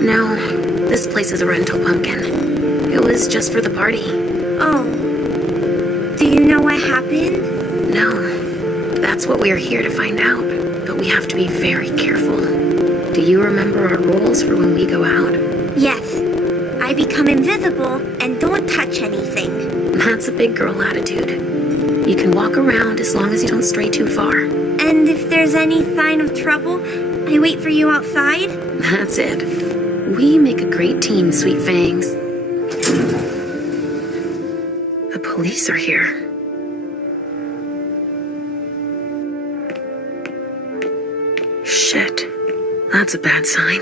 No, this place is a rental pumpkin. It was just for the party. Oh. Do you know what happened? No. That's what we're here to find out. But we have to be very careful. Do you remember our rules for when we go out? Yes. I become invisible and don't touch anything. That's a big girl attitude. You can walk around as long as you don't stray too far. And if there's any sign of trouble, I wait for you outside? That's it. We make a great team, Sweet Fangs. The police are here. Shit. That's a bad sign.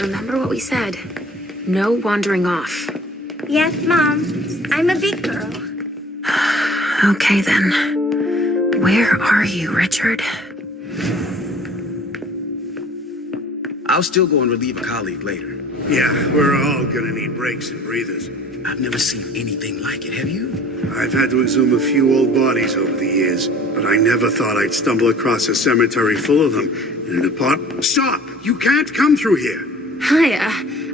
Remember what we said. No wandering off. Yes, Mom. I'm a big girl. Okay, then. Where are you, Richard? I'll still go and relieve a colleague later. Yeah, we're all gonna need breaks and breathers. I've never seen anything like it, have you? I've had to exhume a few old bodies over the years, but I never thought I'd stumble across a cemetery full of them in an apartment. Stop! You can't come through here! Hi,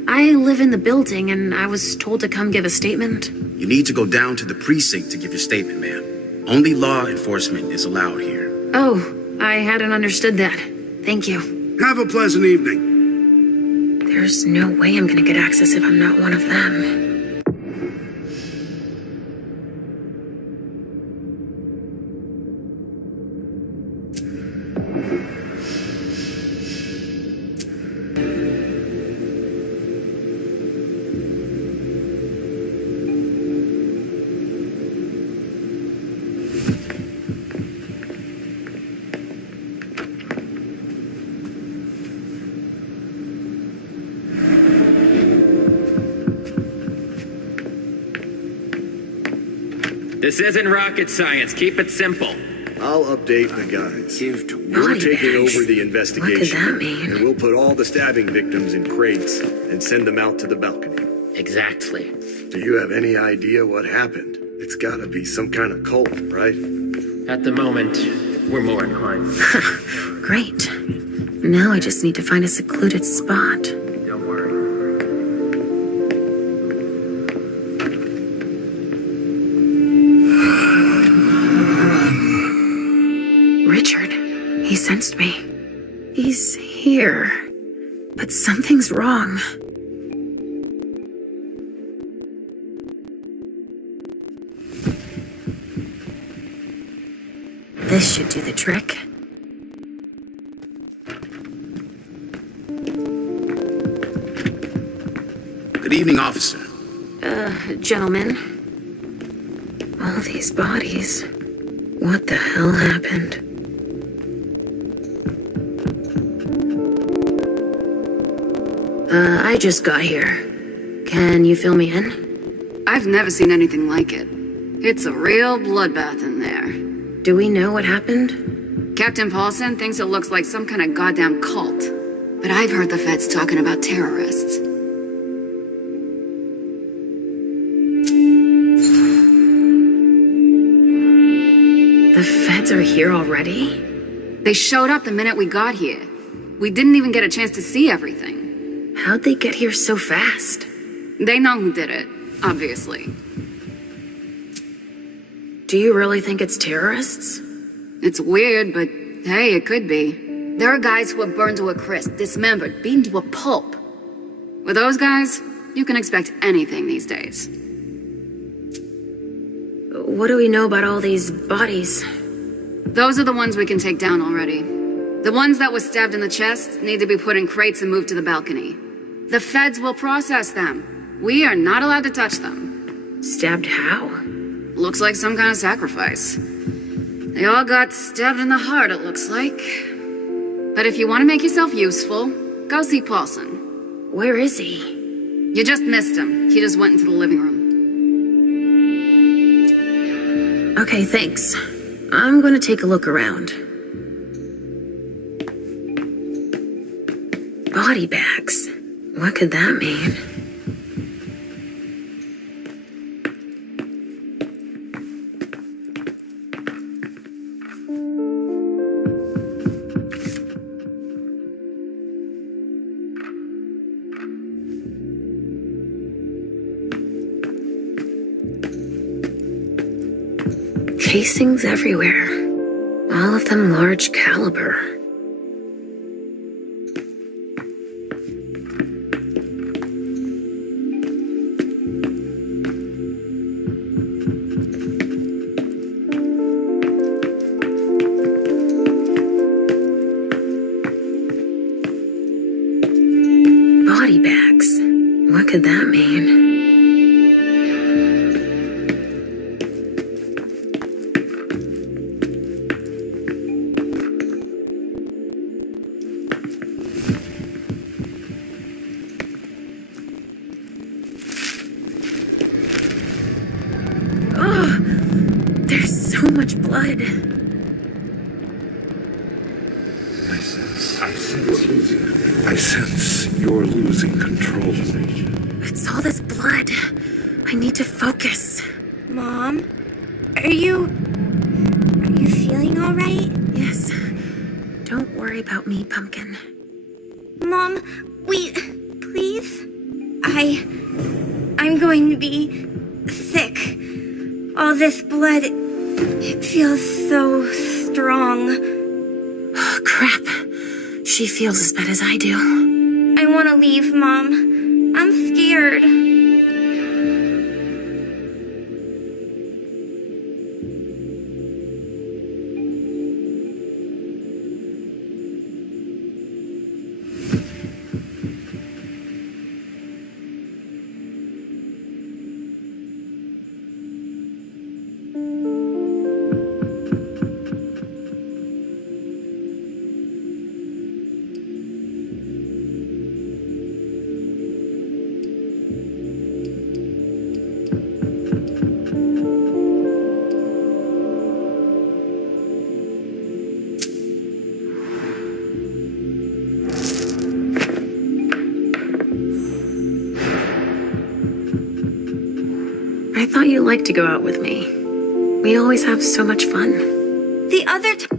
I live in the building and I was told to come give a statement. You need to go down to the precinct to give your statement, ma'am. Only law enforcement is allowed here. Oh, I hadn't understood that. Thank you. Have a pleasant evening. There's no way I'm gonna get access if I'm not one of them. This isn't rocket science. Keep it simple. I'll update the guys. We're Body taking bags. over the investigation. What could that mean? And we'll put all the stabbing victims in crates and send them out to the balcony. Exactly. Do you have any idea what happened? It's gotta be some kind of cult, right? At the moment, we're more inclined. Great. Now I just need to find a secluded spot. Don't worry. Richard, he sensed me. He's here. But something's wrong. This should do the trick. Good evening, officer. Gentlemen. All these bodies. What the hell happened? I just got here. Can you fill me in? I've never seen anything like it. It's a real bloodbath in there. Do we know what happened? Captain Paulson thinks it looks like some kind of goddamn cult. But I've heard the feds talking about terrorists. The feds are here already? They showed up the minute we got here. We didn't even get a chance to see everything. How'd they get here so fast? They know who did it, obviously. Do you really think it's terrorists? It's weird, but hey, it could be. There are guys who are burned to a crisp, dismembered, beaten to a pulp. With those guys, you can expect anything these days. What do we know about all these bodies? Those are the ones we can take down already. The ones that were stabbed in the chest need to be put in crates and moved to the balcony. The feds will process them. We are not allowed to touch them. Stabbed how? Looks like some kind of sacrifice. They all got stabbed in the heart, it looks like. But if you want to make yourself useful, go see Paulson. Where is he? You just missed him. He just went into the living room. Okay, thanks. I'm gonna take a look around. Body bags. What could that mean? Casings everywhere. All of them large caliber. Body bags. What could that mean? There's so much blood. I sense you're losing control. It's all this blood. I need to focus. Mom, are you feeling all right? Yes. Don't worry about me, Pumpkin. Mom, wait, please? I'm going to be sick. All this blood, it feels so strong. Oh, crap. She feels as bad as I do. I want to leave, Mom. I'm scared. I thought you liked to go out with me. We always have so much fun. The other time.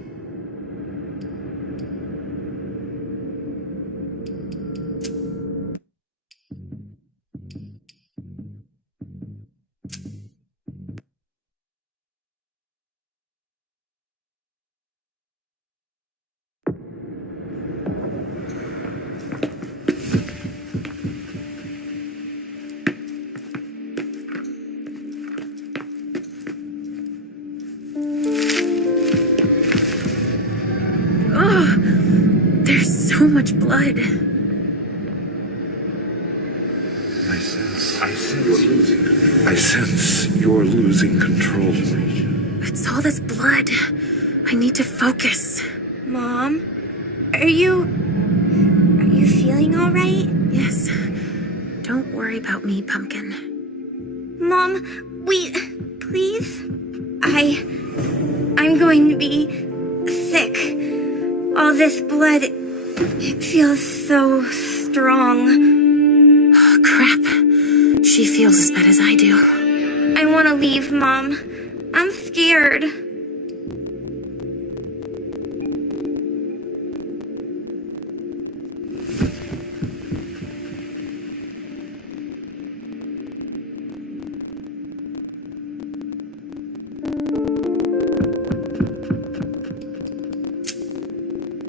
There's so much blood. I sense you're losing control. It's all this blood. I need to focus. Mom, are you feeling all right? Yes. Don't worry about me, Pumpkin. Mom, wait, please? I'm going to be sick. All this blood, it feels so strong. Oh, crap. She feels as bad as I do. I want to leave, Mom. I'm scared.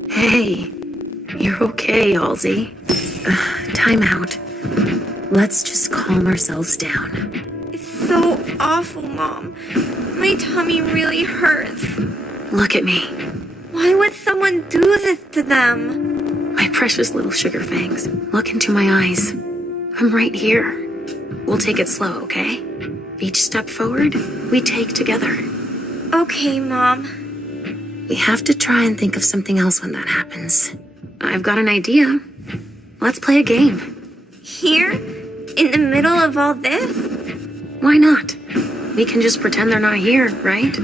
Hey, you're okay, Halsey. Time out. Let's just calm ourselves down. It's so awful, Mom. My tummy really hurts. Look at me. Why would someone do this to them? My precious little sugar fangs. Look into my eyes. I'm right here. We'll take it slow, okay? Each step forward, we take together. Okay, Mom. We have to try and think of something else when that happens. I've got an idea. Let's play a game. Here? In the middle of all this? Why not? We can just pretend they're not here, right?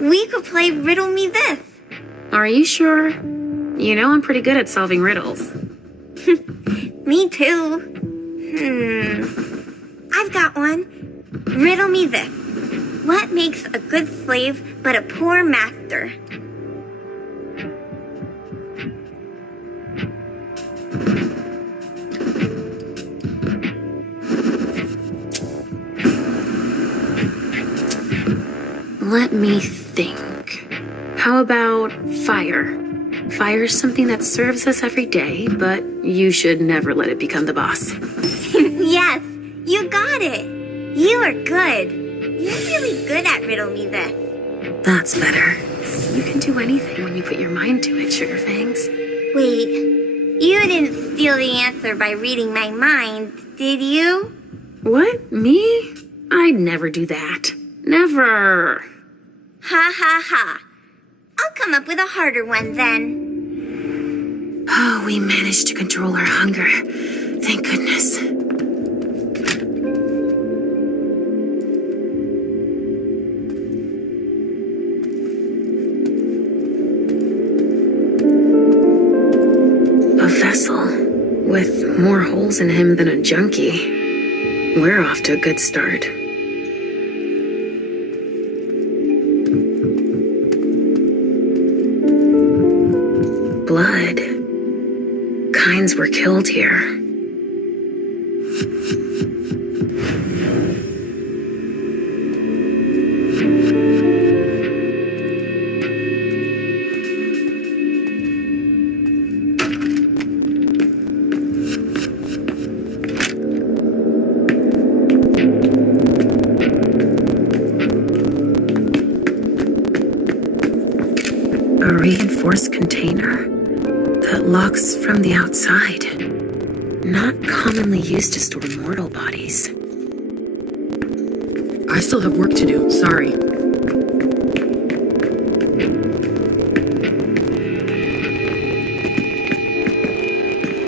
We could play Riddle Me This. Are you sure? You know I'm pretty good at solving riddles. Me too. I've got one. Riddle me this. What makes a good slave but a poor master? Let me think. How about fire? Fire's something that serves us every day, but you should never let it become the boss. Yes, you got it. You are good. You're really good at riddle me this. That's better. You can do anything when you put your mind to it, Sugarfangs. Wait, you didn't steal the answer by reading my mind, did you? What? Me? I'd never do that. Never. Ha ha ha. I'll come up with a harder one then. Oh, we managed to control our hunger. Thank goodness. A vessel with more holes in him than a junkie. We're off to a good start. Blood. Kinds were killed here. A reinforced container that locks from the outside. Not commonly used to store mortal bodies. I still have work to do, sorry.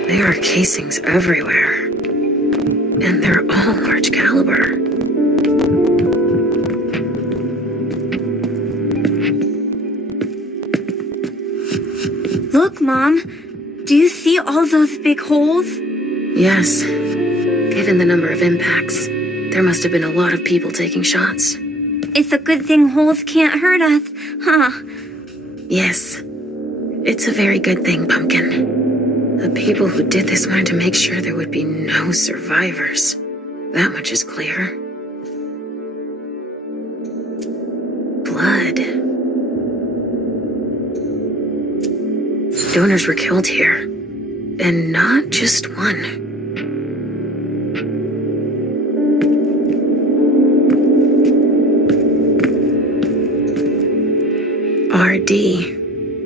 There are casings everywhere. And they're all large caliber. Look, Mom. Do you see all those big holes? Yes. Given the number of impacts, there must have been a lot of people taking shots. It's a good thing holes can't hurt us, huh? Yes. It's a very good thing, Pumpkin. The people who did this wanted to make sure there would be no survivors. That much is clear. Blood. Donors were killed here. And not just one. R.D.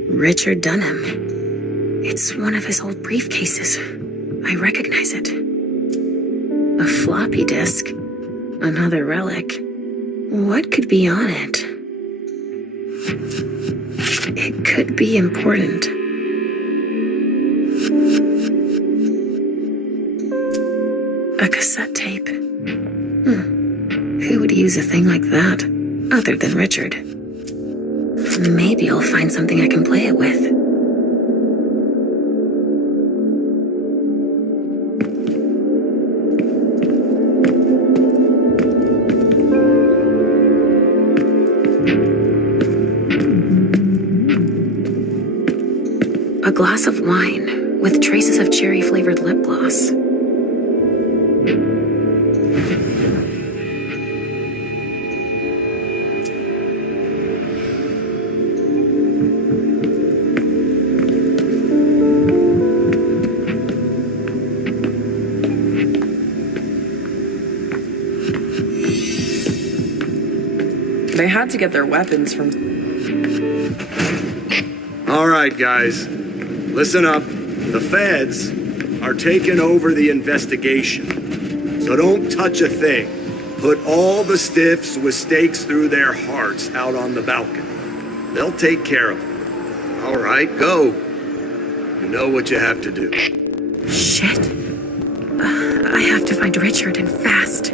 Richard Dunham. It's one of his old briefcases. I recognize it. A floppy disk. Another relic. What could be on it? It could be important. A cassette tape. Who would use a thing like that, other than Richard? Maybe I'll find something I can play it with. A glass of wine with traces of cherry-flavored lip gloss. They had to get their weapons from... All right, guys. Listen up. The feds are taking over the investigation. So don't touch a thing. Put all the stiffs with stakes through their hearts out on the balcony. They'll take care of them. All right, go. You know what you have to do. Shit. I have to find Richard and fast.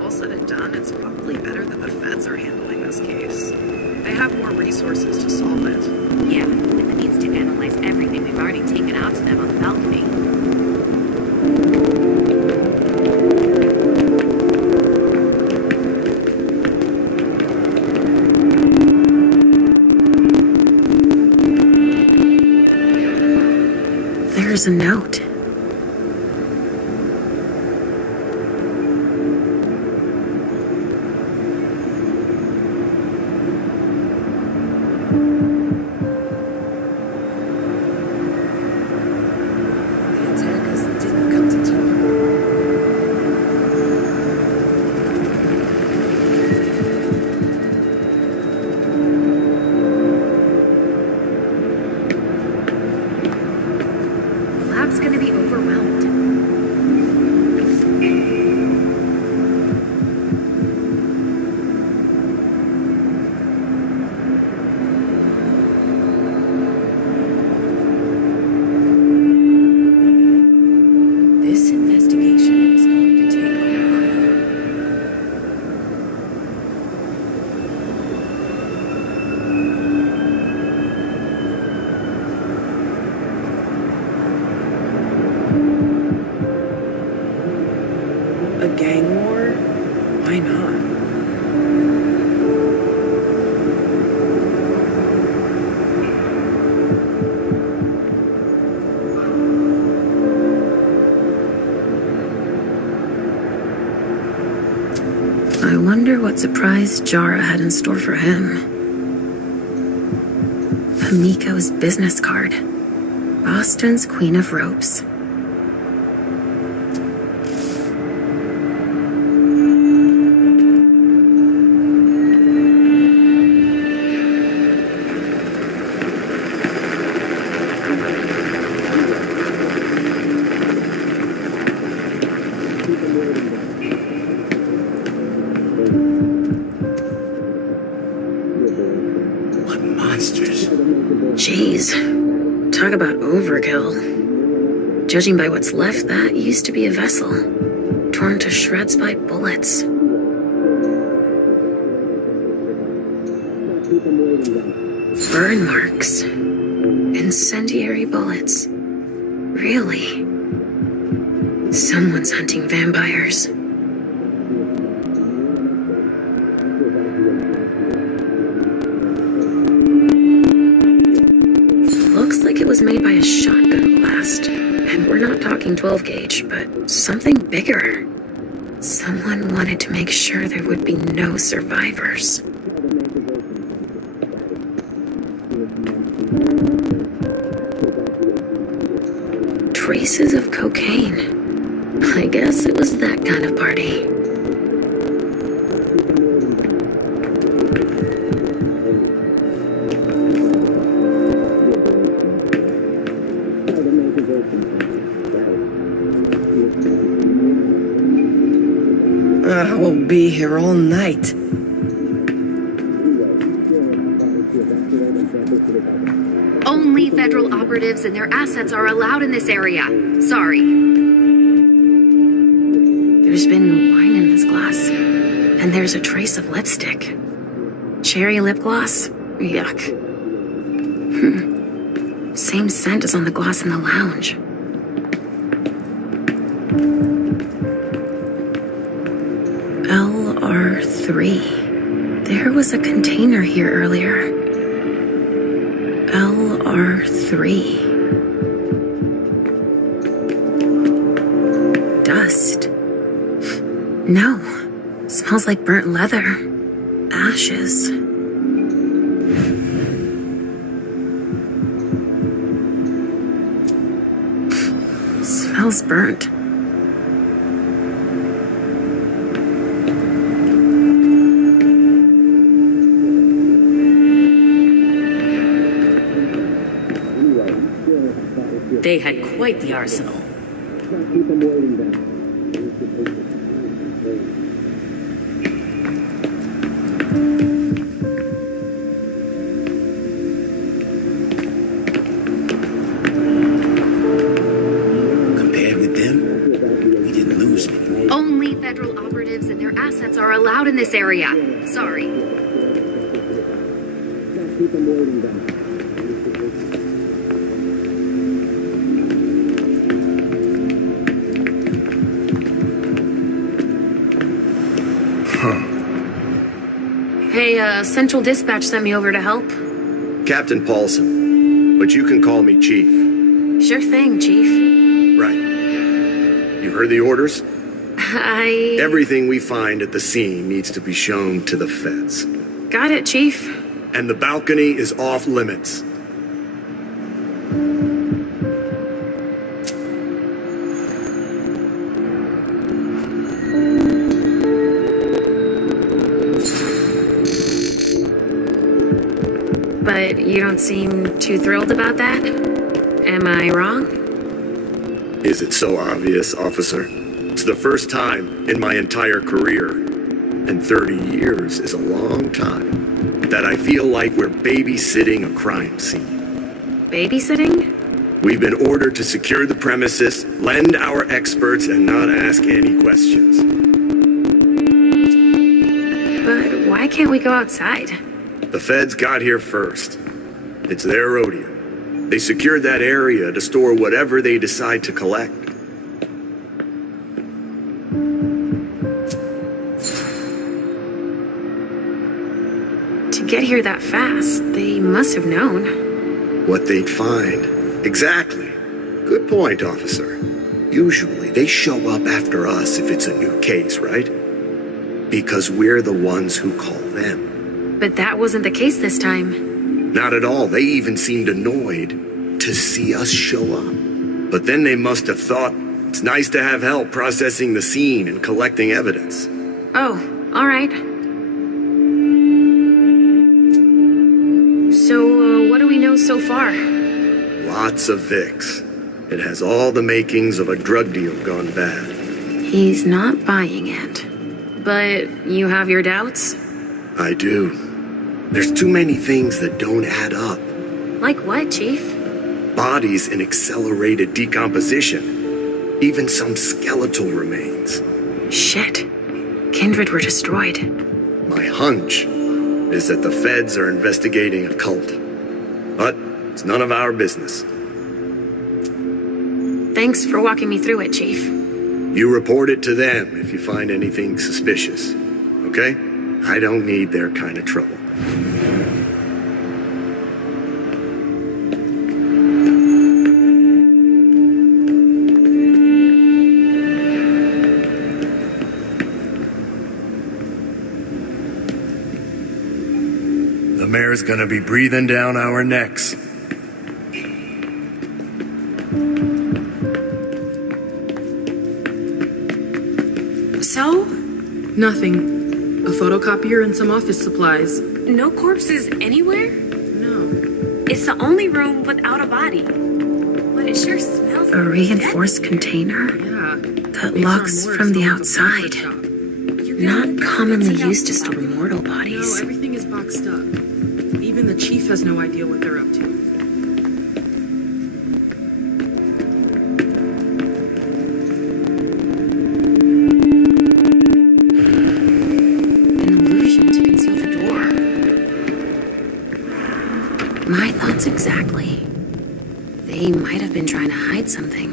All said and done, it's probably better that the feds are handling this case. They have more resources to solve it. Yeah, but it needs to analyze everything we've already taken out to them on the balcony. There's a note. be overwhelmed. This investigation is going to take a while. A gang war? Why not? I wonder what surprise Jara had in store for him. Hamiko's business card. Boston's Queen of Ropes. What monsters? Jeez. Talk about overkill. Judging by what's left, that used to be a vessel. Torn to shreds by bullets. Burn marks. Incendiary bullets. Really? Someone's hunting vampires. Looks like it was made by a shotgun blast. And we're not talking 12 gauge, but something bigger. Someone wanted to make sure there would be no survivors. Traces of cocaine. I guess it was that kind of party. We'll be here all night. Only federal operatives and their assets are allowed in this area. Sorry. There's been wine in this glass. And there's a trace of lipstick. Cherry lip gloss? Yuck. Same scent as on the glass in the lounge. LR3. There was a container here earlier. LR3. Dust. No. Smells like burnt leather. Ashes. Smells burnt. They had quite the arsenal. Compared with them, we didn't lose many. Only federal operatives and their assets are allowed in this area. Sorry. Hey, Central Dispatch sent me over to help. Captain Paulson, but you can call me Chief. Sure thing, Chief. Right. You heard the orders? Everything we find at the scene needs to be shown to the feds. Got it, Chief. And the balcony is off limits. But you don't seem too thrilled about that? Am I wrong? Is it so obvious, officer? It's the first time in my entire career, and 30 years is a long time, that I feel like we're babysitting a crime scene. Babysitting? We've been ordered to secure the premises, lend our experts, and not ask any questions. But why can't we go outside? The feds got here first. It's their rodeo. They secured that area to store whatever they decide to collect. To get here that fast, they must have known. What they'd find. Exactly. Good point, officer. Usually they show up after us if it's a new case, right? Because we're the ones who call them. But that wasn't the case this time. Not at all. They even seemed annoyed to see us show up. But then they must have thought it's nice to have help processing the scene and collecting evidence. Oh, all right. So, what do we know so far? Lots of Vicks. It has all the makings of a drug deal gone bad. He's not buying it. But you have your doubts? I do. There's too many things that don't add up. Like what, Chief? Bodies in accelerated decomposition. Even some skeletal remains. Shit. Kindred were destroyed. My hunch is that the feds are investigating a cult. But it's none of our business. Thanks for walking me through it, Chief. You report it to them if you find anything suspicious. Okay? I don't need their kind of trouble. The mayor's gonna be breathing down our necks. So? Nothing. A photocopier and some office supplies. No corpses anywhere? No. It's the only room without a body. But it sure smells like A reinforced container Yeah. that locks from the outside. Not commonly used to store mortal No, bodies. everything is boxed up. Even the chief has no idea what they're up to. An illusion to conceal the door. My thoughts exactly. They might have been trying to hide something.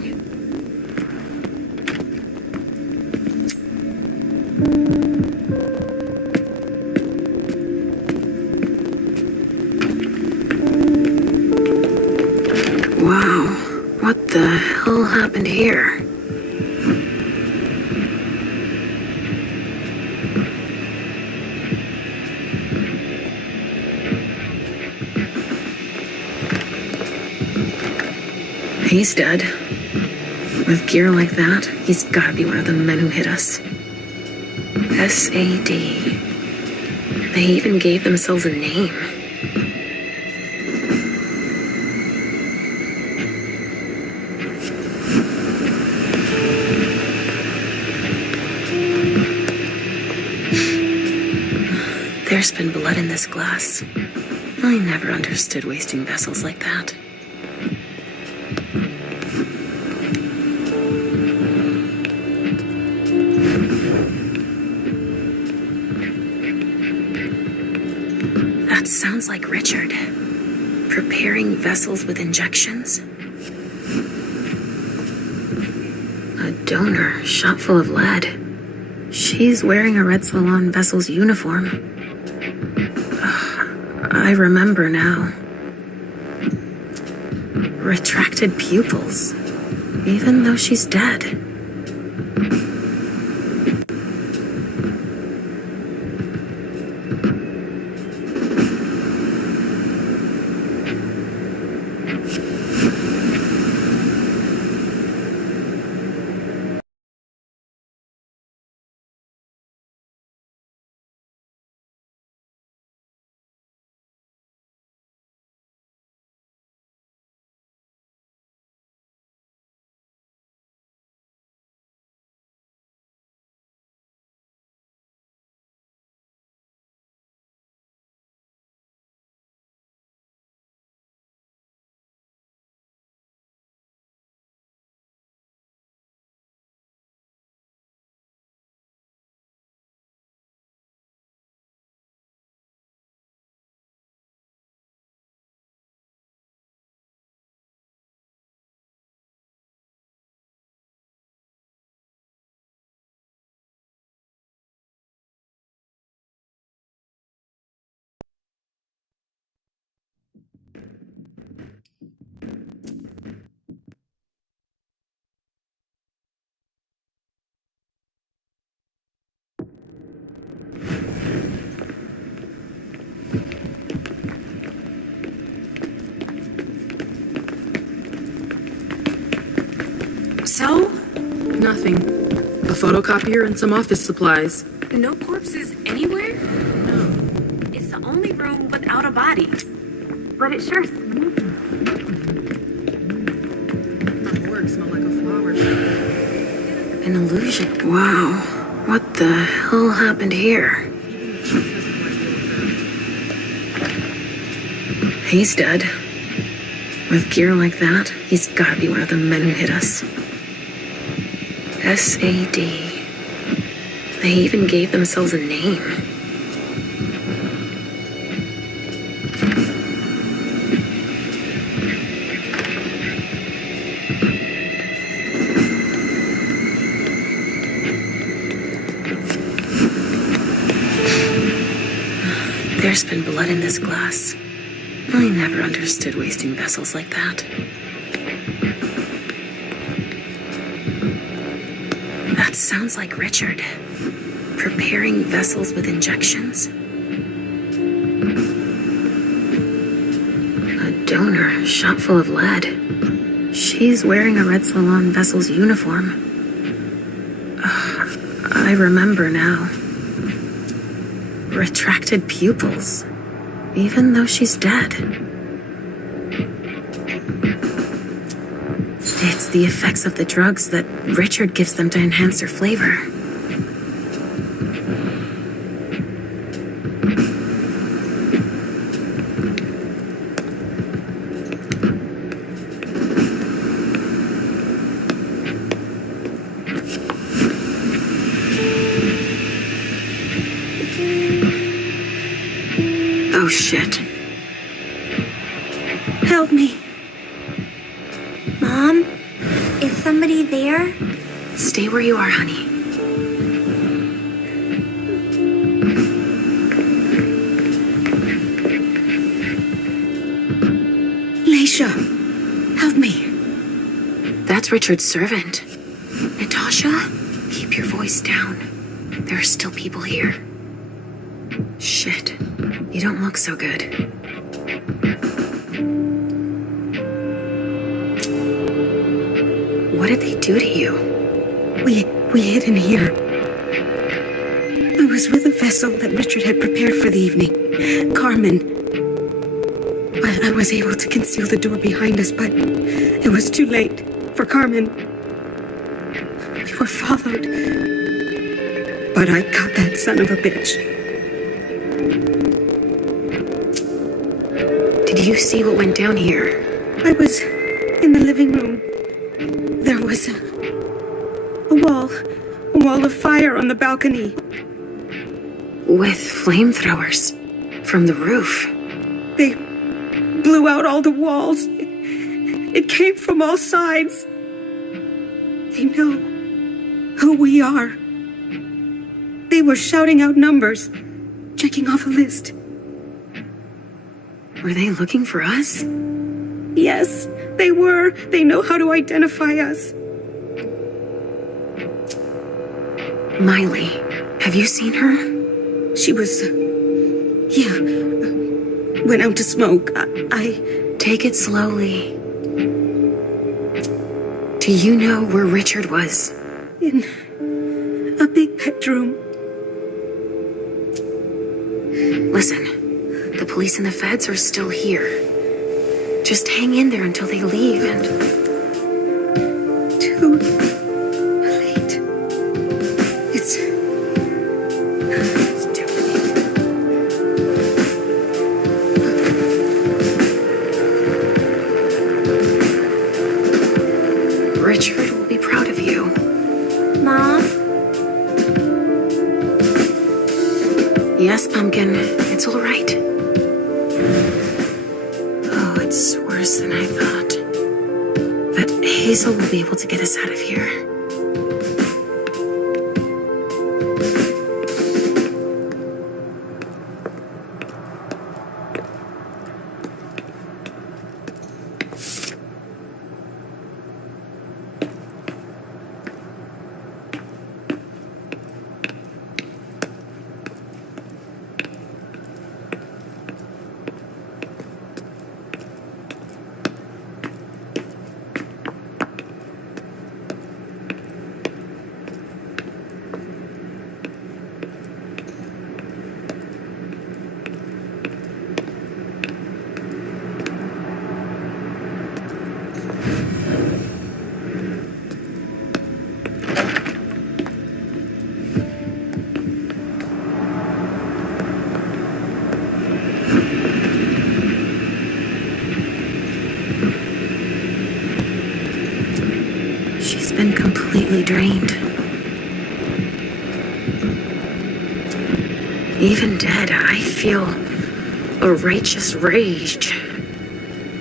Wow, what the hell happened here? He's dead. With gear like that, he's gotta be one of the men who hit us. S.A.D. They even gave themselves a name. There's been blood in this glass. I never understood wasting vessels like that. That sounds like Richard. Preparing vessels with injections. A donor shot full of lead. She's wearing a Red Salon vessel's uniform. I remember now. Retracted pupils. Even though she's dead. So? Nothing. A photocopier and some office supplies. No corpses anywhere? No. It's the only room without a body. But it sure smells. The morgue smelled like a flower shop. An illusion. Wow. What the hell happened here? He's dead. With gear like that, he's gotta be one of the men who hit us. SAD. They even gave themselves a name. There's been blood in this glass. I never understood wasting vessels like that. That sounds like Richard. Preparing vessels with injections. A donor shot full of lead. She's wearing a Red Salon vessel's uniform. I remember now. Retracted pupils. Even though she's dead. It's the effects of the drugs that Richard gives them to enhance their flavor. Oh, shit. Help me. Mom? Is somebody there? Stay where you are, honey. Leisha, help me. That's Richard's servant. Natasha, keep your voice down. There are still people here. Shit. You don't look so good. What did they do to you? We hid in here. I was with a vessel that Richard had prepared for the evening. Carmen. I was able to conceal the door behind us, but it was too late for Carmen. We were followed. But I got that son of a bitch. Did you see what went down here? I was in the living room. There was a wall of fire on the balcony. With flamethrowers from the roof. They blew out all the walls. It came from all sides. They know who we are. They were shouting out numbers, checking off a list. Were they looking for us? Yes, they were. They know how to identify us. Miley, have you seen her? She was... went out to smoke. I... Take it slowly. Do you know where Richard was? In a big bedroom. Listen, the police and the feds are still here. Just hang in there until they leave and... Too late. It's too late. Richard will be proud of you. Mom? Yes, Pumpkin. It's all right. Oh, it's worse than I thought. But Hazel will be able to get us out of here. drained. Even dead, I feel a righteous rage.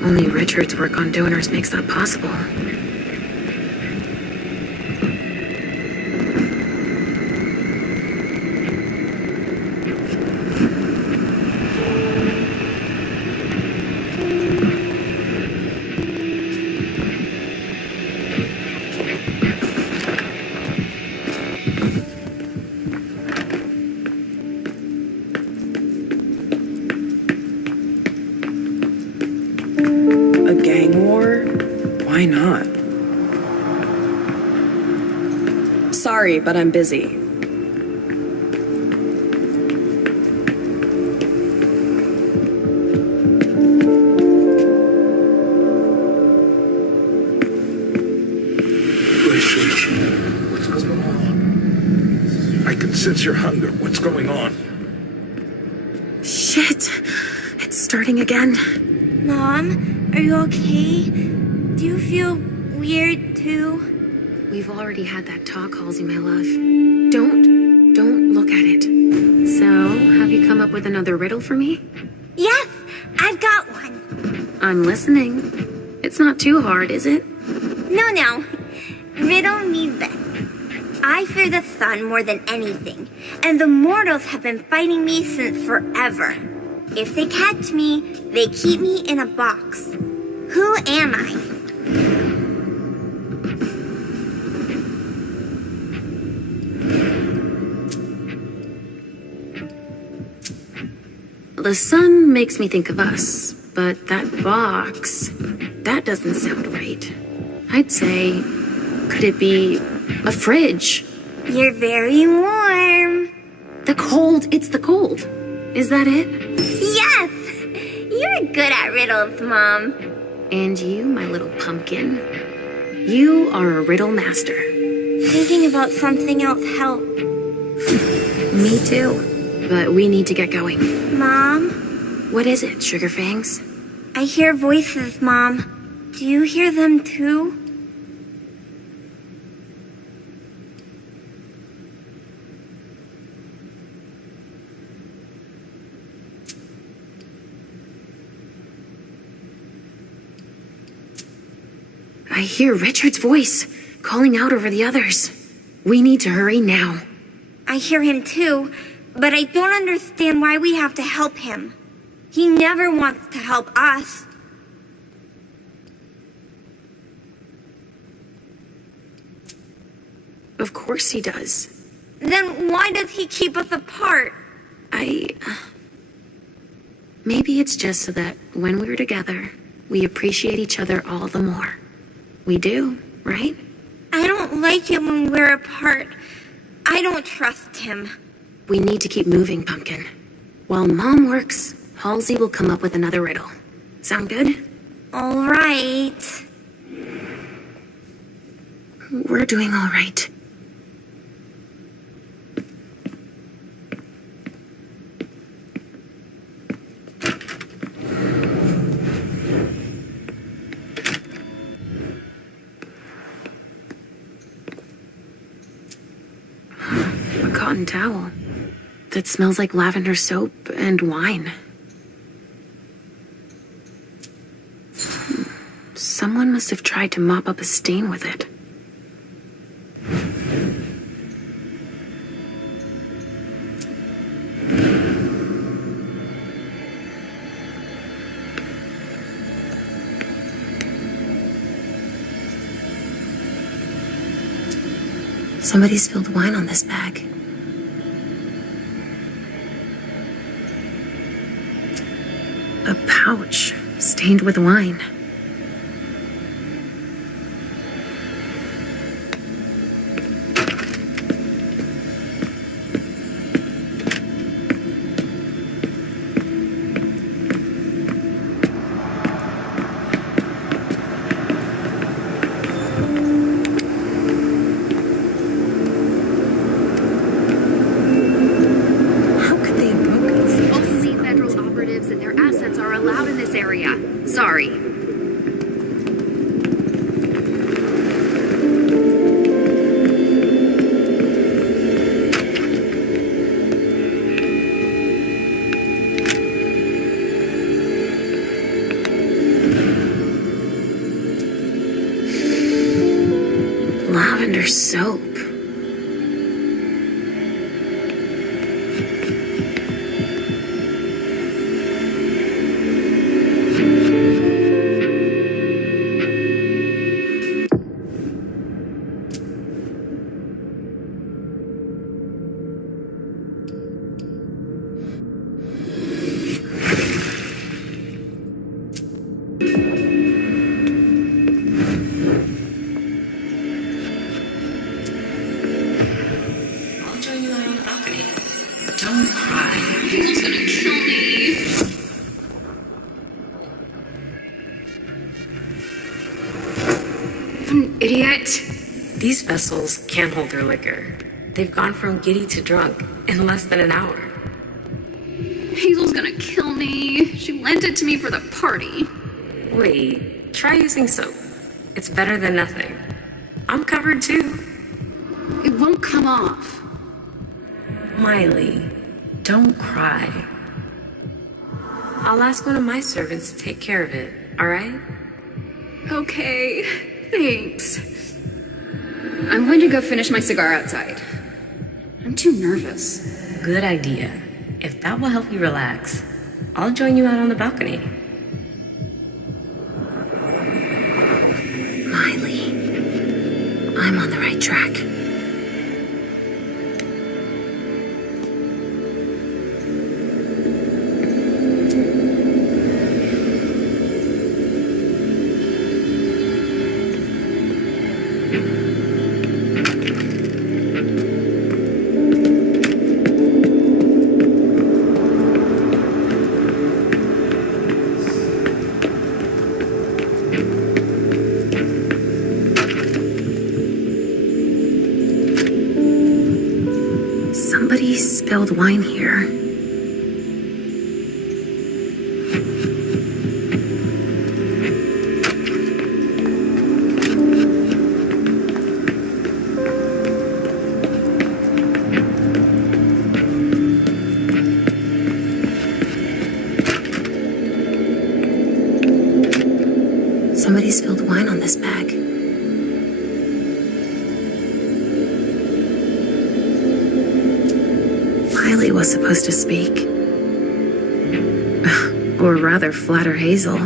Only Richard's work on donors makes that possible. A gang war? Why not? Sorry, but I'm busy. What's going on? I can sense your hunger. What's going on? Shit! It's starting again. Mom, are you okay? Do you feel weird too? We've already had that talk, Halsey, my love. Don't look at it. So, have you come up with another riddle for me? Yes, I've got one. I'm listening. It's not too hard, is it? No. Riddle me this. I fear the sun more than anything, and the mortals have been fighting me since forever. If they catch me, they keep me in a box. Who am I? The sun makes me think of us, but that box, that doesn't sound right. I'd say, could it be a fridge? You're very warm. The cold, it's the cold. Is that it? Yes! You're good at riddles, Mom. And you, my little pumpkin, you are a riddle master. Thinking about something else helped. Me too. But we need to get going. Mom? What is it, Sugar Fangs? I hear voices, Mom. Do you hear them too? I hear Richard's voice, calling out over the others. We need to hurry now. I hear him too, but I don't understand why we have to help him. He never wants to help us. Of course he does. Then why does he keep us apart? Maybe it's just so that when we're together, we appreciate each other all the more. We do, right? I don't like it when we're apart. I don't trust him. We need to keep moving, Pumpkin. While Mom works, Halsey will come up with another riddle. Sound good? All right. We're doing all right. A cotton towel that smells like lavender soap and wine. Someone must have tried to mop up a stain with it. Somebody spilled wine on this bag. A pouch stained with wine. Only federal operatives and their assets are allowed in this area. Sorry. Lavender soap. I'll join you out on the balcony. Don't cry. Hazel's gonna kill me. I'm an idiot. These vessels can't hold their liquor. They've gone from giddy to drunk in less than an hour. Hazel's gonna kill me. She lent it to me for the party. Wait, try using soap. It's better than nothing. I'm covered too. It won't come off. Miley, don't cry. I'll ask one of my servants to take care of it, alright? Okay, thanks. I'm going to go finish my cigar outside. I'm too nervous. Good idea. If that will help you relax, I'll join you out on the balcony. Miley, I'm on the right track. Somebody spilled wine here. Somebody spilled wine on this bag. Miley was supposed to speak. Or rather, flatter Hazel.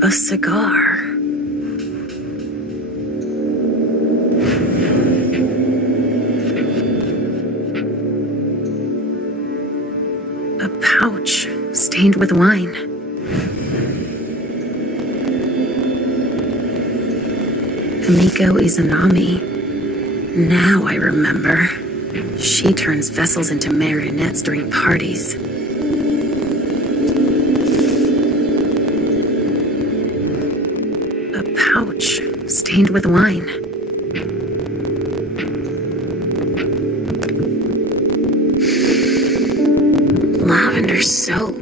A cigar. A pouch stained with wine. Kamiko Izanami. Now I remember. She turns vessels into marionettes during parties. A pouch stained with wine. Lavender soap.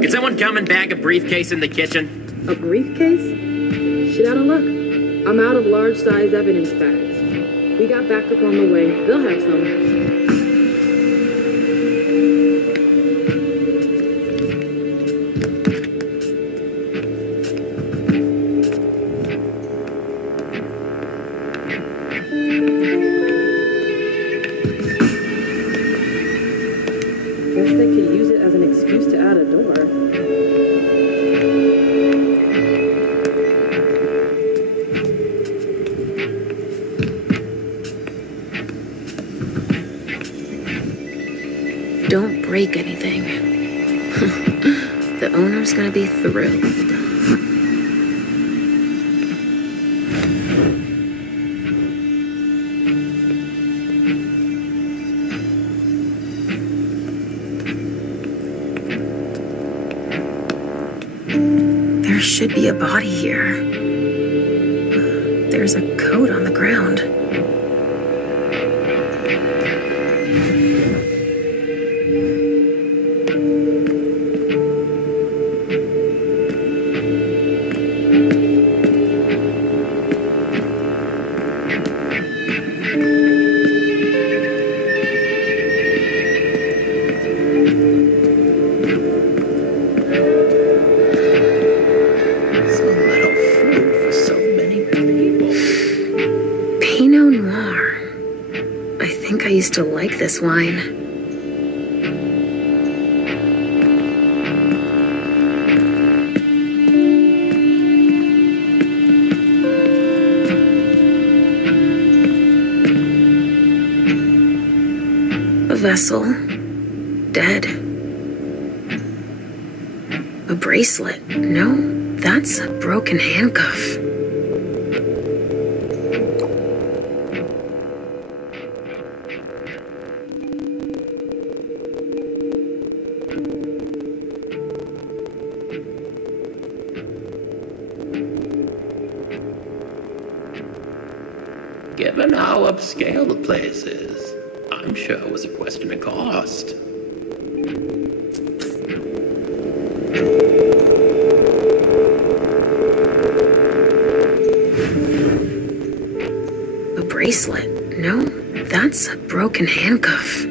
Can someone come and bag a briefcase in the kitchen? A briefcase? Shit out of luck. I'm out of large-size evidence bags. We got backup on the way. They'll have some. Guess they could use it as an excuse to add a door. Don't break anything. The owner's gonna be thrilled. There should be a body here. There's a coat on the ground. I used to like this wine. A vessel. Dead. A bracelet. No, that's a broken handcuff. Given how upscale the place is, I'm sure it was a question of cost. A bracelet? No, that's a broken handcuff.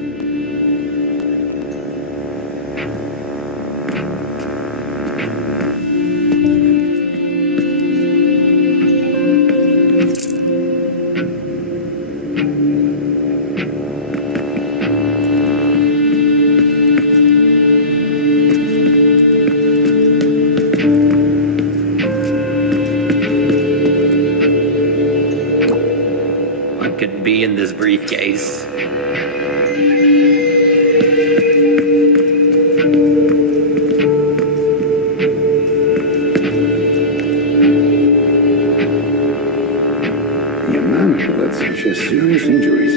Could be in this briefcase. Your manner lets suggest serious injuries.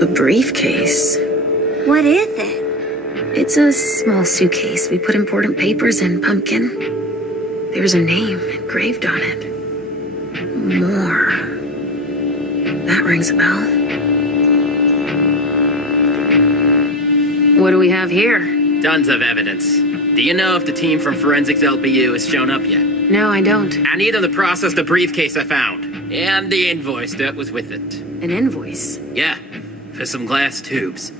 A briefcase? What is it? It's a small suitcase. We put important papers in, Pumpkin. There's a name engraved on it. More. That rings a bell. What do we have here? Tons of evidence. Do you know if the team from Forensics LBU has shown up yet? No, I don't. I need them to process the briefcase I found. And the invoice that was with it. An invoice? Yeah, for some glass tubes.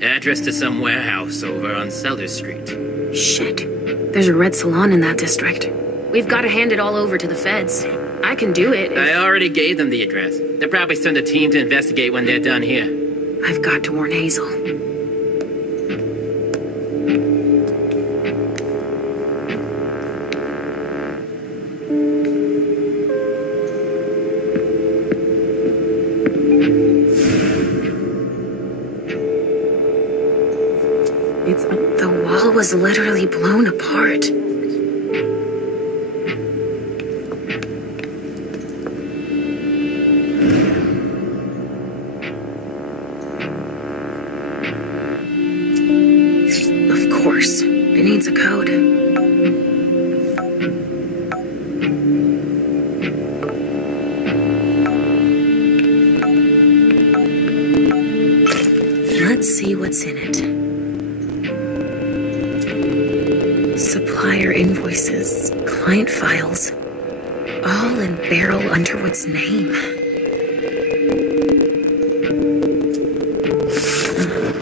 Address to some warehouse over on Cellar Street. Shit. There's a red salon in that district. We've got to hand it all over to the feds. I can do it. I already gave them the address. They'll probably send a team to investigate when they're done here. I've got to warn Hazel. The wall was literally blown apart. Of course, it needs a code. Let's see what's in it. Supplier invoices, client files, all in Beryl Underwood's name.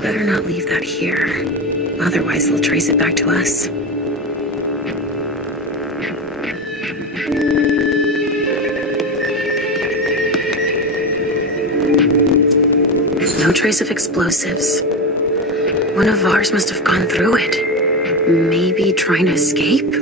Better not leave that here. Otherwise, they'll trace it back to us. No trace of explosives. One of ours must have gone through it. Maybe trying to escape?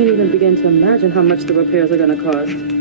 can't even begin to imagine how much the repairs are gonna cost.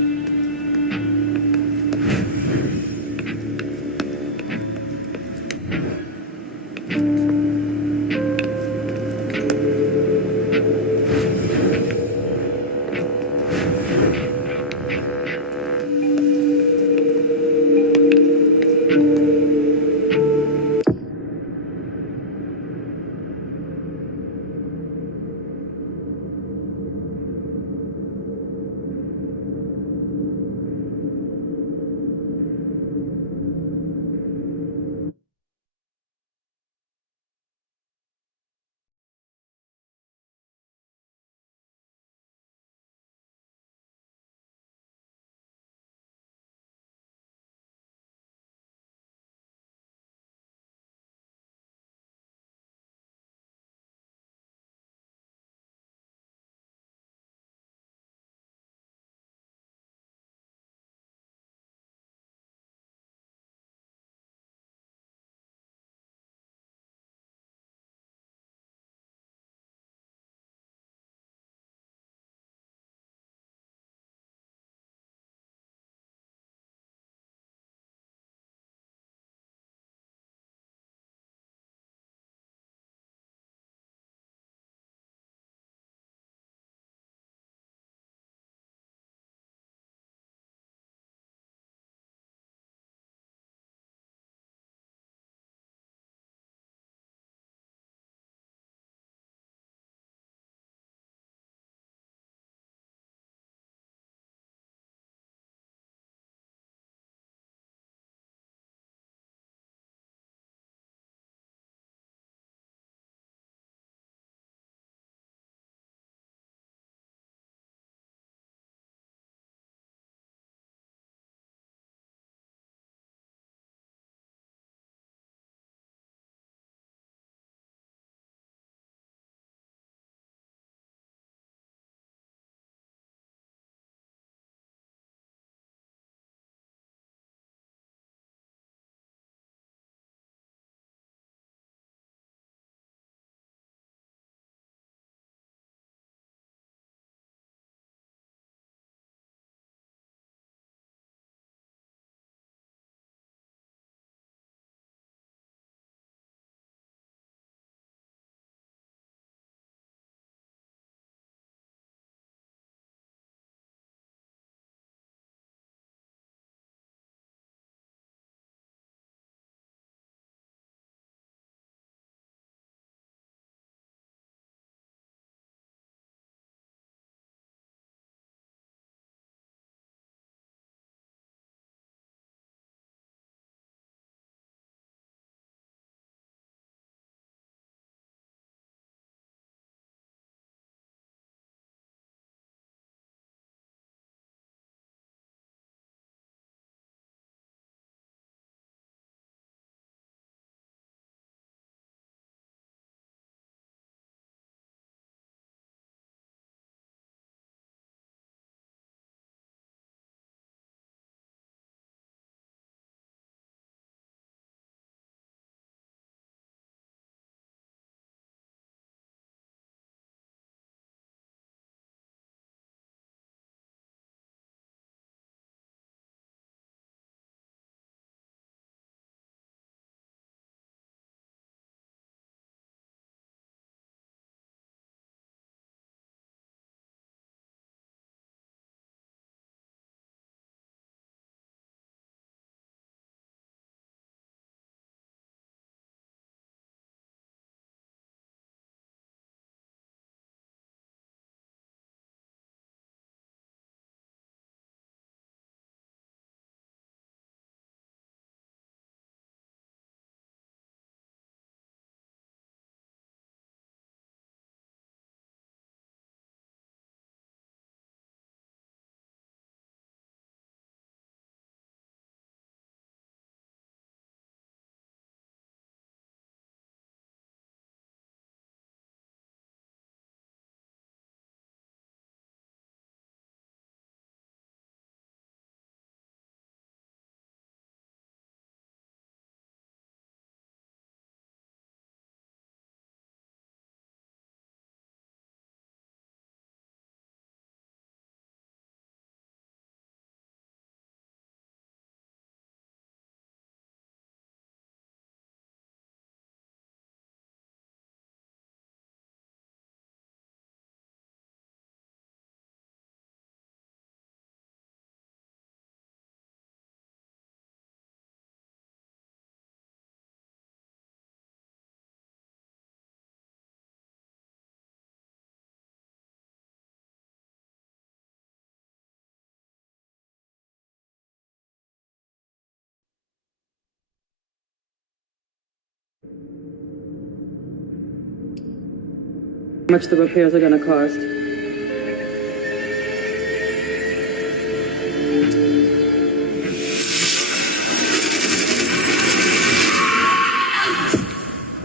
How much the repairs are gonna cost?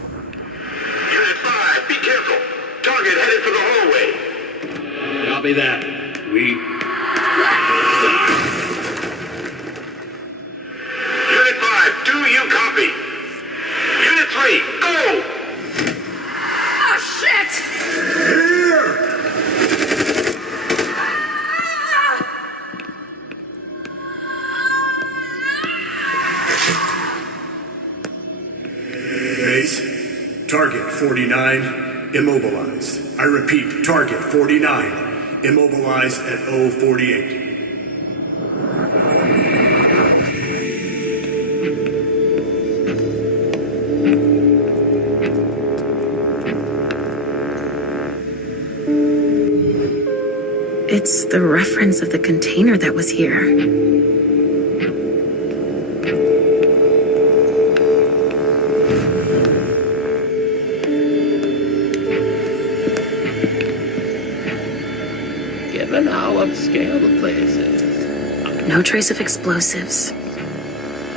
Unit 5, be careful. Target headed for the hallway. Copy that. Unit 5, do you copy? Unit 3, go! Oh, shit! Base, target 49, immobilized. I repeat, target 49, immobilized at 048. It's the reference of the container that was here. Given how upscale the place is. No trace of explosives.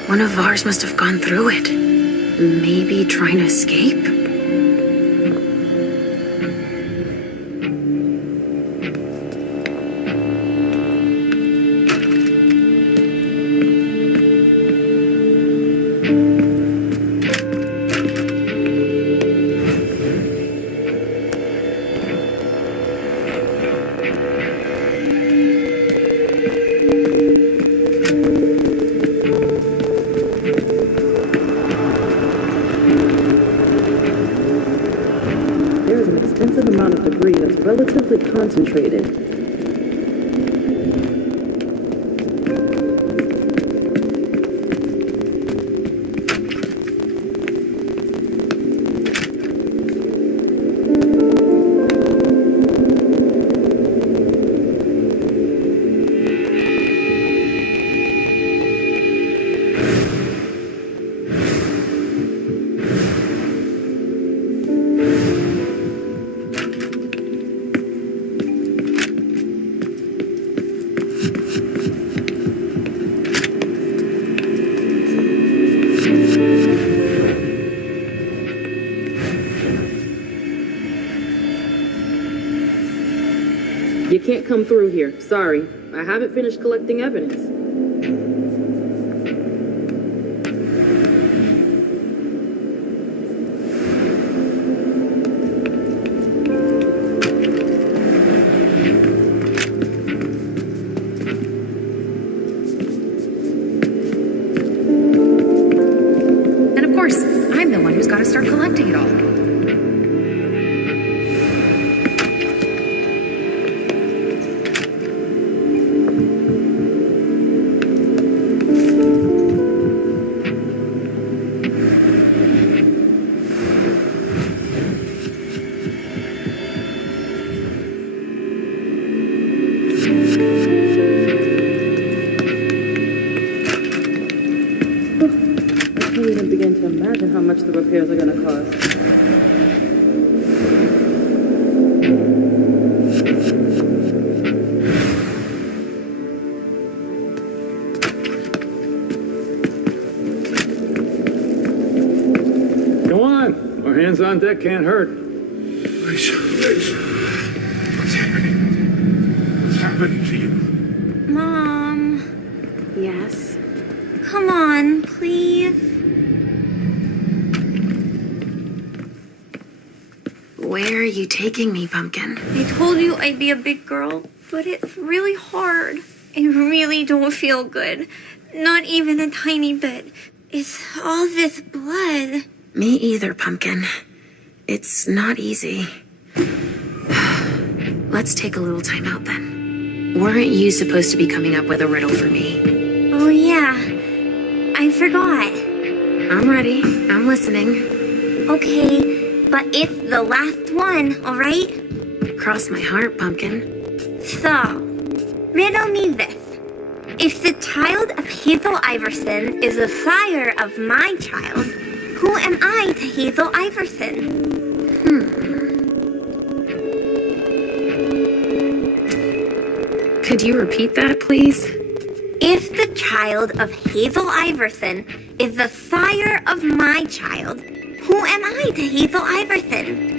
One of ours must have gone through it. Maybe trying to escape? There is an extensive amount of debris that's relatively concentrated. You can't come through here. Sorry. I haven't finished collecting evidence. And of course, I'm the one who's got to start collecting it all. I can't even begin to imagine how much the repairs are gonna cost. Go on. Our hands on deck can't hurt. What's happening? What's happening to you? Mom, Yes? come on, please. Where are you taking me, Pumpkin? I told you I'd be a big girl, but it's really hard. I really don't feel good. Not even a tiny bit. It's all this blood. Me either, Pumpkin. It's not easy. Let's take a little time out then. Weren't you supposed to be coming up with a riddle for me? Oh yeah, I forgot. I'm ready. I'm listening. Okay, but it's the last one, alright? Cross my heart, Pumpkin. So, riddle me this. If the child of Hazel Iverson is the sire of my child, Who am I to Hazel Iverson? Could you repeat that, please? If the child of Hazel Iverson is the sire of my child, who am I to Hazel Iverson?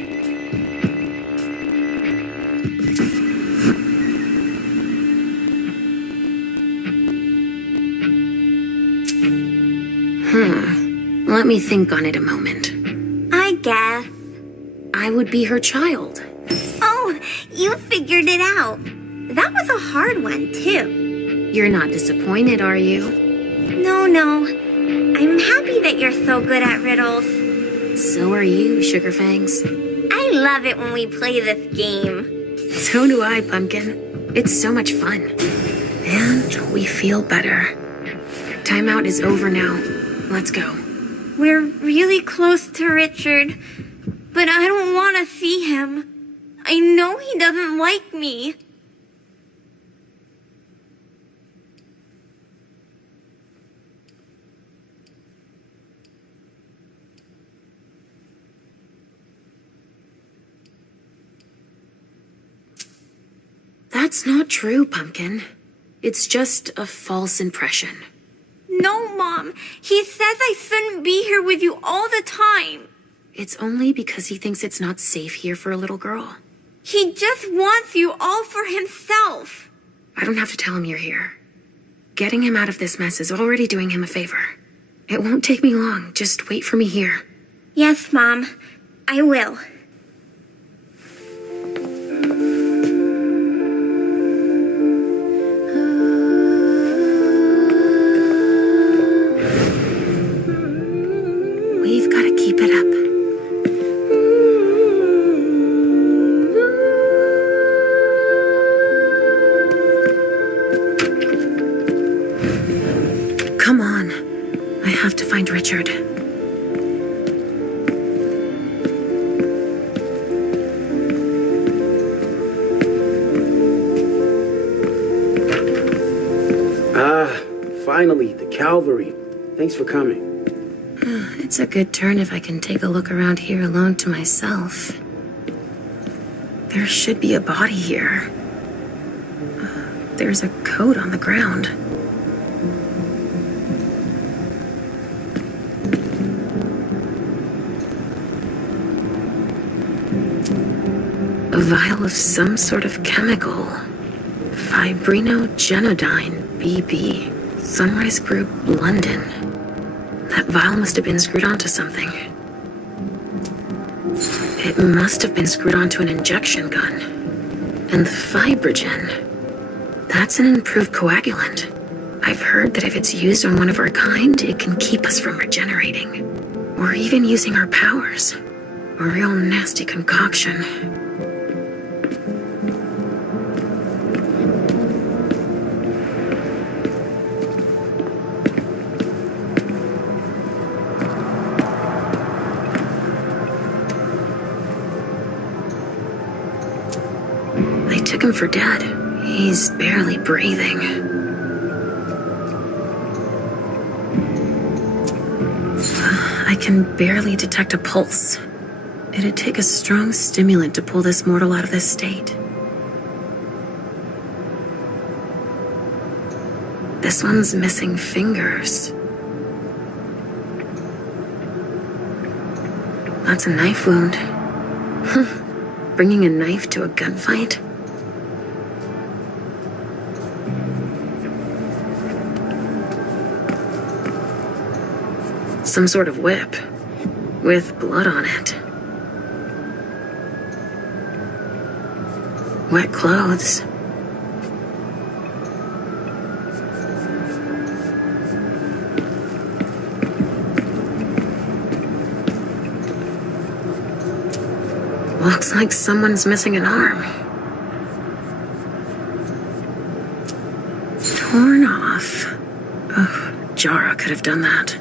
Let me think on it a moment. I guess. I would be her child. Oh, you figured it out. That was a hard one, too. You're not disappointed, are you? No. I'm happy that you're so good at riddles. So are you, Sugarfangs. I love it when we play this game. So do I, Pumpkin. It's so much fun. And we feel better. Timeout is over now. Let's go. We're really close to Richard, but I don't want to see him. I know he doesn't like me. That's not true, Pumpkin. It's just a false impression. No, Mom. He says I shouldn't be here with you all the time. It's only because he thinks it's not safe here for a little girl. He just wants you all for himself. I don't have to tell him you're here. Getting him out of this mess is already doing him a favor. It won't take me long. Just wait for me here. Yes, Mom. I will. We've got to keep it up. Come on. I have to find Richard. Finally, the cavalry. Thanks for coming. It's a good turn if I can take a look around here alone to myself. There should be a body here. There's a coat on the ground. A vial of some sort of chemical. Fibrinogenodine, BB. Sunrise Group, London. That vial must have been screwed onto something. It must have been screwed onto an injection gun. And the fibrogen. That's an improved coagulant. I've heard that if it's used on one of our kind, it can keep us from regenerating. Or even using our powers. A real nasty concoction. Took him for dead. He's barely breathing. I can barely detect a pulse. It'd take a strong stimulant to pull this mortal out of this state. This one's missing fingers. That's a knife wound. Bringing a knife to a gunfight? Some sort of whip, with blood on it. Wet clothes. Looks like someone's missing an arm. Torn off. Oh, Jara could have done that.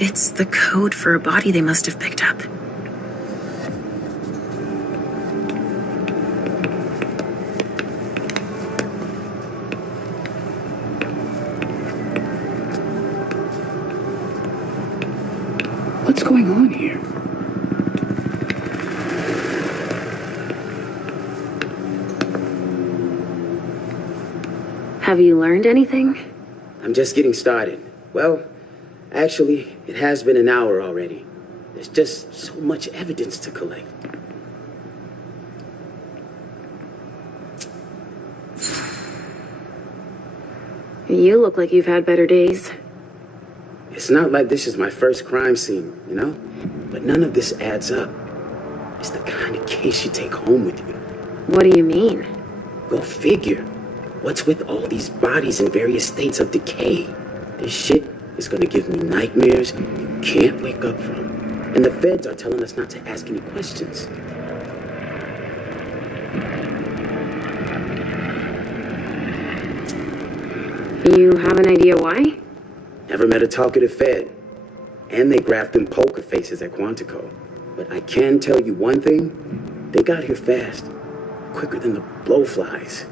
It's the code for a body they must have picked up. going on here? Have you learned anything? I'm just getting started. Well, actually, it has been an hour already. There's just so much evidence to collect. You look like you've had better days. It's not like this is my first crime scene, you know? But none of this adds up. It's the kind of case you take home with you. What do you mean? Go figure. What's with all these bodies in various states of decay? This shit is gonna give me nightmares you can't wake up from. And the feds are telling us not to ask any questions. You have an idea why? Never met a talkative Fed. And they graft them poker faces at Quantico. But I can tell you one thing. They got here fast. Quicker than the blowflies.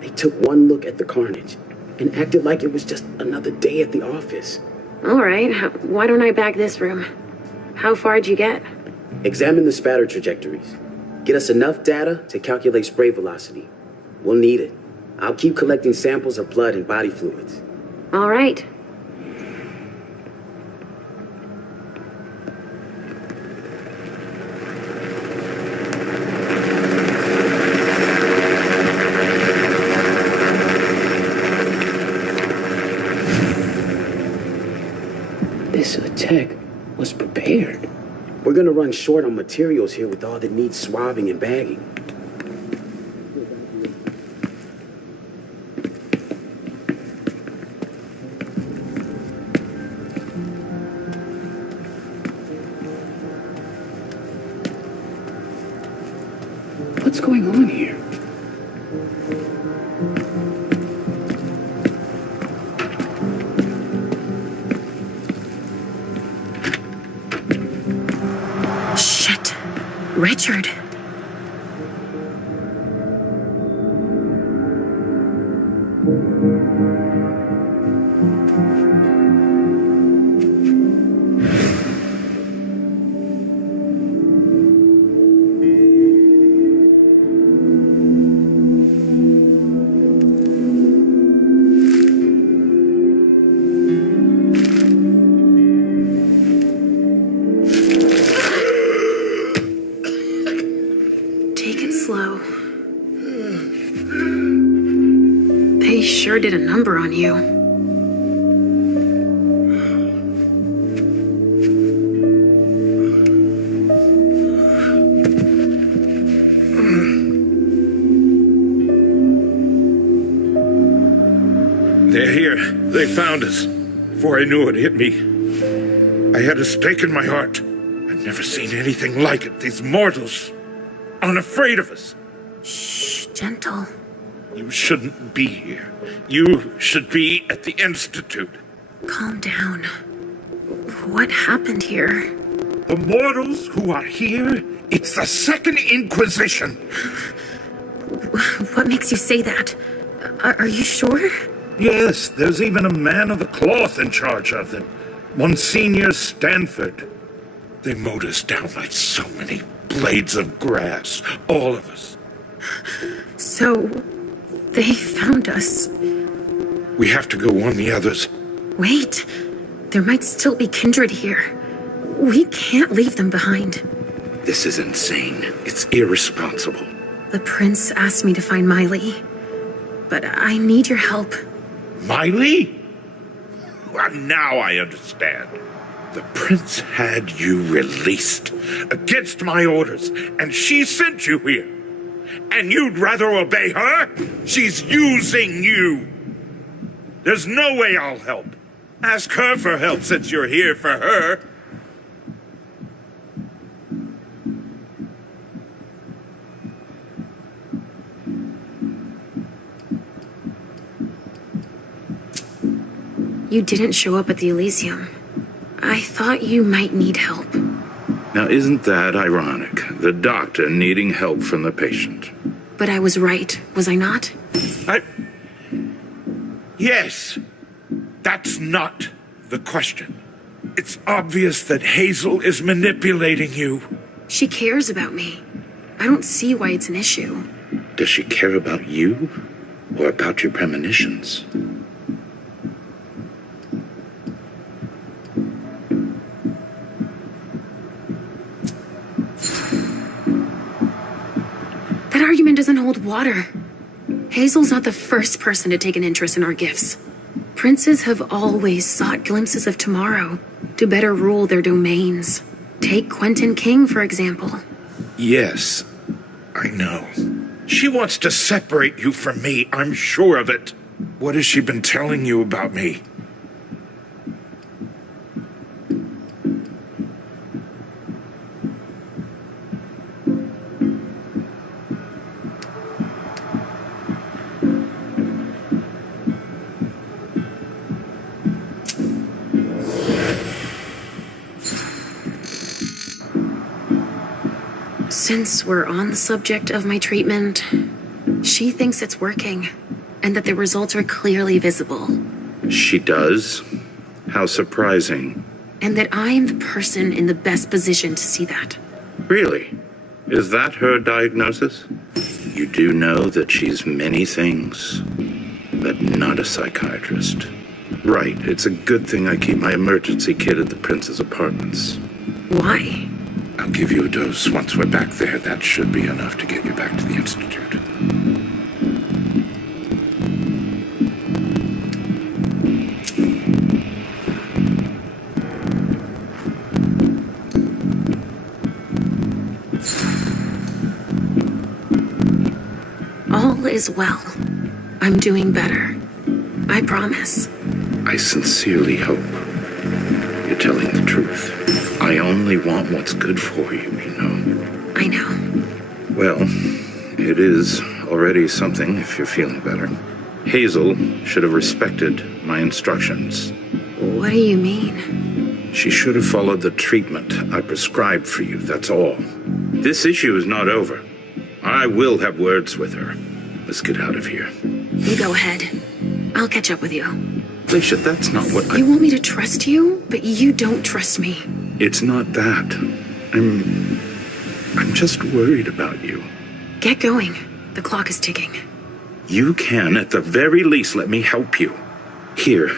They took one look at the carnage and acted like it was just another day at the office. All right, why don't I bag this room? How far'd you get? Examine the spatter trajectories. Get us enough data to calculate spray velocity. We'll need it. I'll keep collecting samples of blood and body fluids. All right. This attack was prepared. We're gonna run short on materials here with all that needs swabbing and bagging. What's going on here? Shit. Richard. Sure did a number on you. They're here. They found us. Before I knew it hit me. I had a stake in my heart. I've never seen anything like it. These mortals unafraid of us. Shh, gentle. You shouldn't be here. You should be at the Institute. Calm down. What happened here? The mortals who are here, it's the Second Inquisition. What makes you say that? Are you sure? Yes, there's even a man of the cloth in charge of them. Monsignor Stanford. They mowed us down like so many blades of grass. All of us. So, they found us. We have to go warn the others. Wait. There might still be kindred here. We can't leave them behind. This is insane. It's irresponsible. The prince asked me to find Miley. But I need your help. Miley? Well, now I understand. The prince had you released against my orders, and she sent you here. And you'd rather obey her? She's using you. There's no way I'll help. Ask her for help since you're here for her. You didn't show up at the Elysium. I thought you might need help. Now, isn't that ironic? The doctor needing help from the patient. But I was right, was I not? Yes. That's not the question. It's obvious that Hazel is manipulating you. She cares about me. I don't see why it's an issue. Does she care about you or about your premonitions? That argument doesn't hold water. Hazel's not the first person to take an interest in our gifts. Princes have always sought glimpses of tomorrow to better rule their domains. Take Quentin King, for example. Yes, I know. She wants to separate you from me, I'm sure of it. What has she been telling you about me? Since we're on the subject of my treatment, she thinks it's working, and that the results are clearly visible. She does? How surprising. And that I'm the person in the best position to see that. Really? Is that her diagnosis? You do know that she's many things, but not a psychiatrist. Right, it's a good thing I keep my emergency kit at the prince's apartments. Why? I'll give you a dose once we're back there. That should be enough to get you back to the Institute. All is well. I'm doing better. I promise. I sincerely hope you're telling the truth. I only want what's good for you, you know. I know. Well, it is already something if you're feeling better. Hazel should have respected my instructions. What do you mean? She should have followed the treatment I prescribed for you, that's all. This issue is not over. I will have words with her. Let's get out of here. You go ahead. I'll catch up with you. Alicia, that's not what You want me to trust you, but you don't trust me. It's not that. I'm just worried about you. Get going. The clock is ticking. You can, at the very least, let me help you. Here,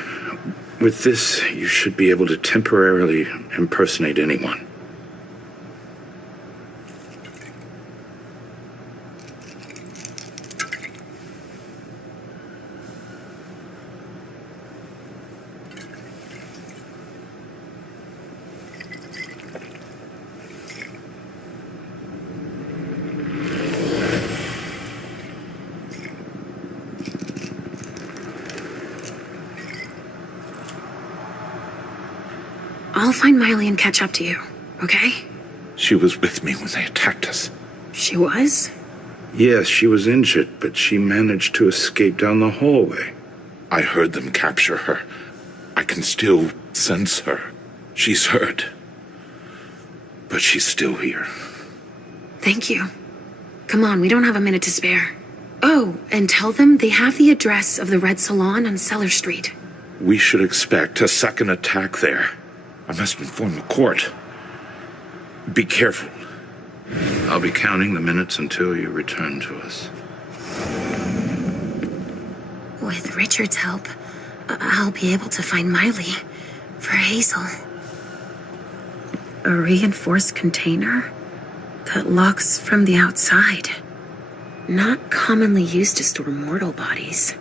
with this, you should be able to temporarily impersonate anyone. I'll find Miley and catch up to you, okay? She was with me when they attacked us. She was? Yes, she was injured, but she managed to escape down the hallway. I heard them capture her. I can still sense her. She's hurt. But she's still here. Thank you. Come on, we don't have a minute to spare. Oh, and tell them they have the address of the Red Salon on Cellar Street. We should expect a second attack there. I must inform the court. Be careful. I'll be counting the minutes until you return to us. With Richard's help, I'll be able to find Miley for Hazel. A reinforced container that locks from the outside. Not commonly used to store mortal bodies.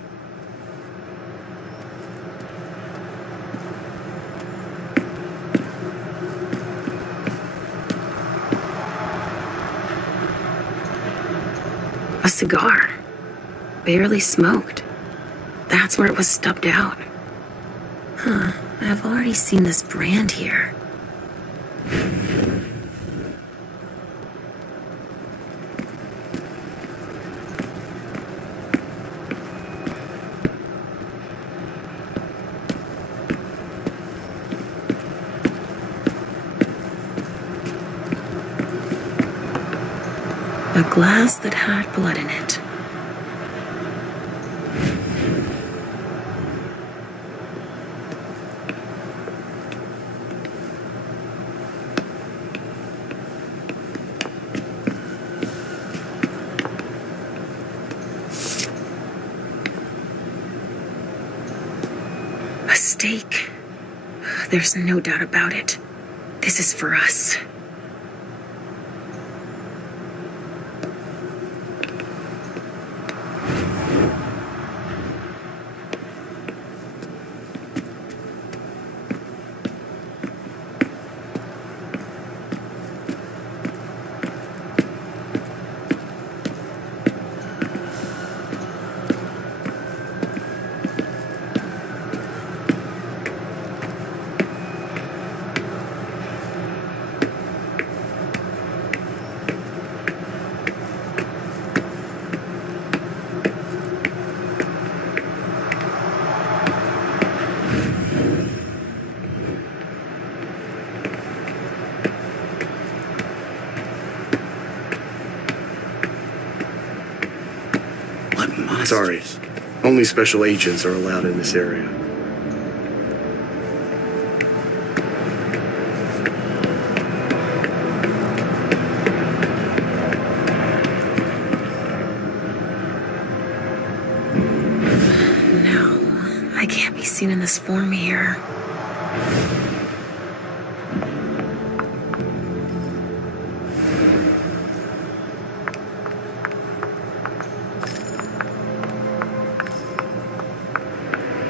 A cigar. Barely smoked. That's where it was stubbed out. Huh, I've already seen this brand here. A glass that had blood in it. There's no doubt about it. This is for us. Sorry. Only special agents are allowed in this area. No, I can't be seen in this form here.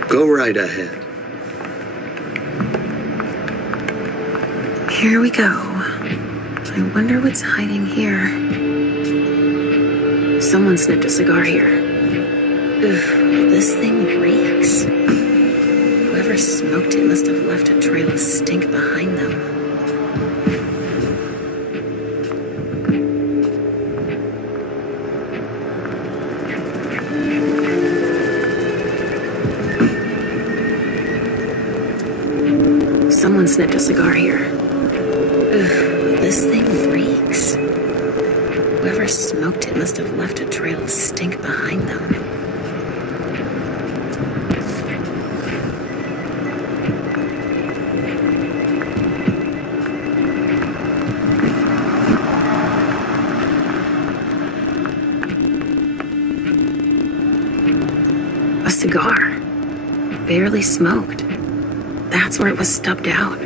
Go right ahead. Here we go. I wonder what's hiding here. Someone snipped a cigar here. Ugh, this thing reeks. Whoever smoked it must have left a trail of stink behind them. Someone snipped a cigar here. Ugh, this thing reeks. Whoever smoked it must have left a trail of stink behind them. A cigar. Barely smoked. That's where it was stubbed out.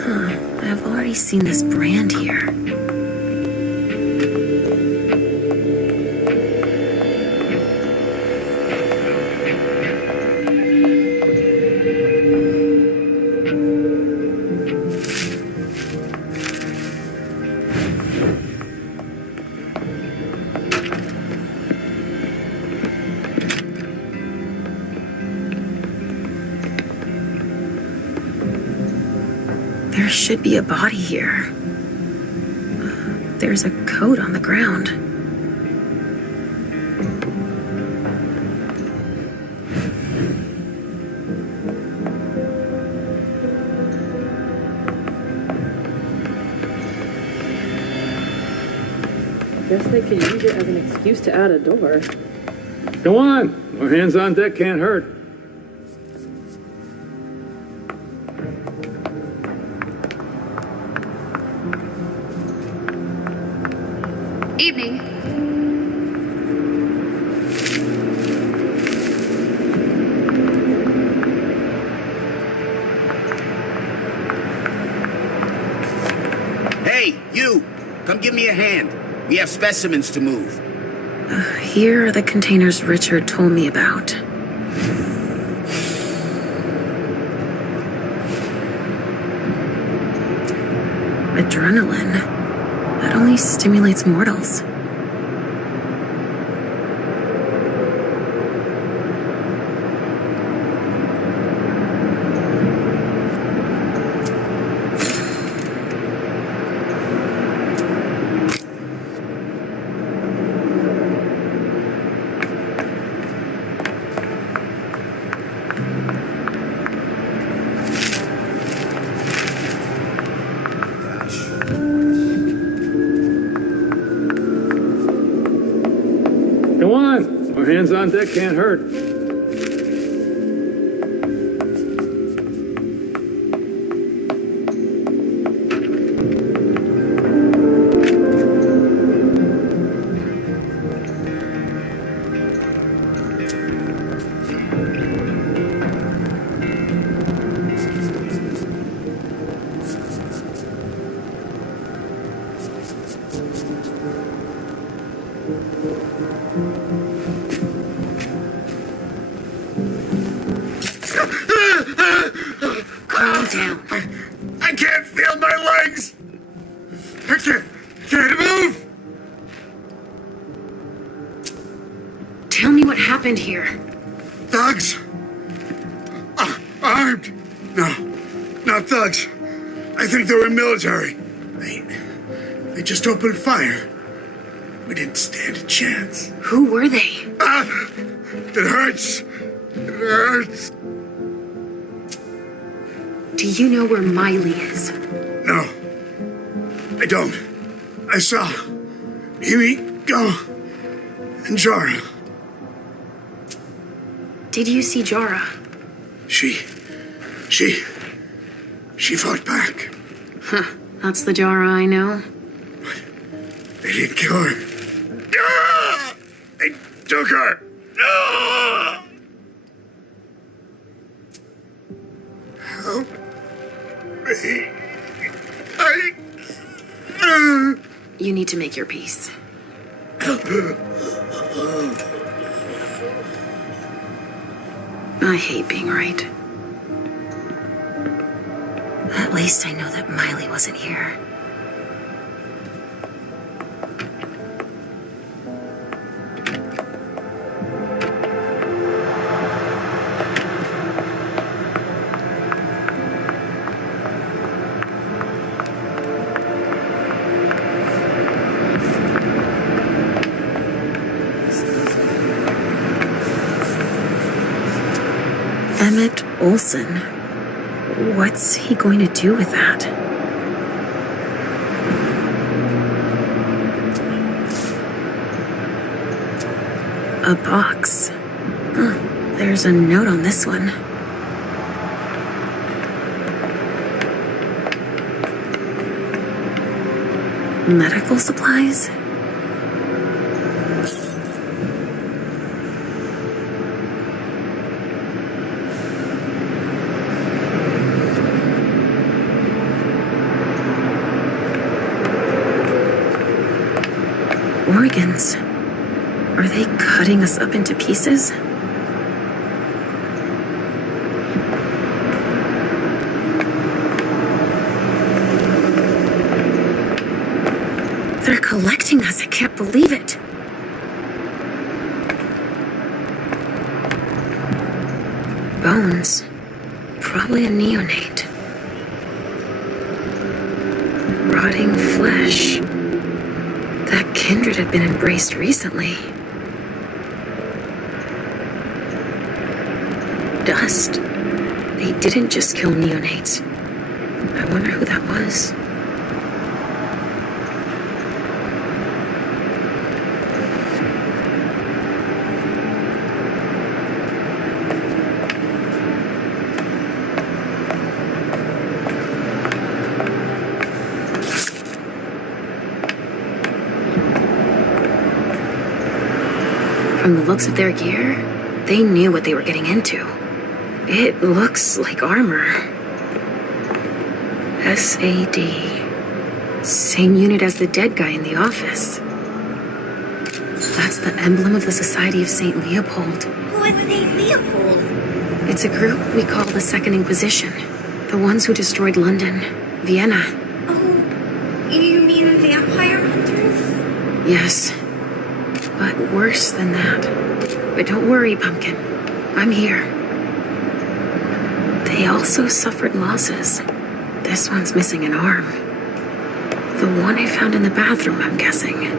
Huh, I've already seen this brand here. There should be a body here. There's a coat on the ground. Guess they could use it as an excuse to add a door. Come on, more hands on deck can't hurt. Evening. Hey, you! Come give me a hand. We have specimens to move. Here are the containers Richard told me about. Adrenaline. That only stimulates mortals. Come on, more hands on deck can't hurt. down. I can't feel my legs! I can't move! Tell me what happened here. Thugs? Armed? No, not thugs. I think they were military. They just opened fire. We didn't stand a chance. Who were they? It hurts. It hurts. Do you know where Miley is? No, I don't. I saw Huey go and Jara. Did you see Jara? She fought back. Huh, that's the Jara I know. They didn't kill her. They took her. Help me. You need to make your peace. I hate being right. At least I know that Miley wasn't here. Emmett Olson. What's he going to do with that? A box. Huh, there's a note on this one. Medical supplies? Organs. Are they cutting us up into pieces? They're collecting us. I can't believe it. Bones. Probably a neonate. Rotting flesh. That kindred had been embraced recently. Dust. They didn't just kill neonates. I wonder who that was. From the looks of their gear, they knew what they were getting into. It looks like armor. SAD. Same unit as the dead guy in the office. That's the emblem of the Society of St. Leopold. Who is St. Leopold? It's a group we call the Second Inquisition. The ones who destroyed London, Vienna. Oh, you mean vampire hunters? Yes. But worse than that. But don't worry, Pumpkin. I'm here. They also suffered losses. This one's missing an arm. The one I found in the bathroom, I'm guessing.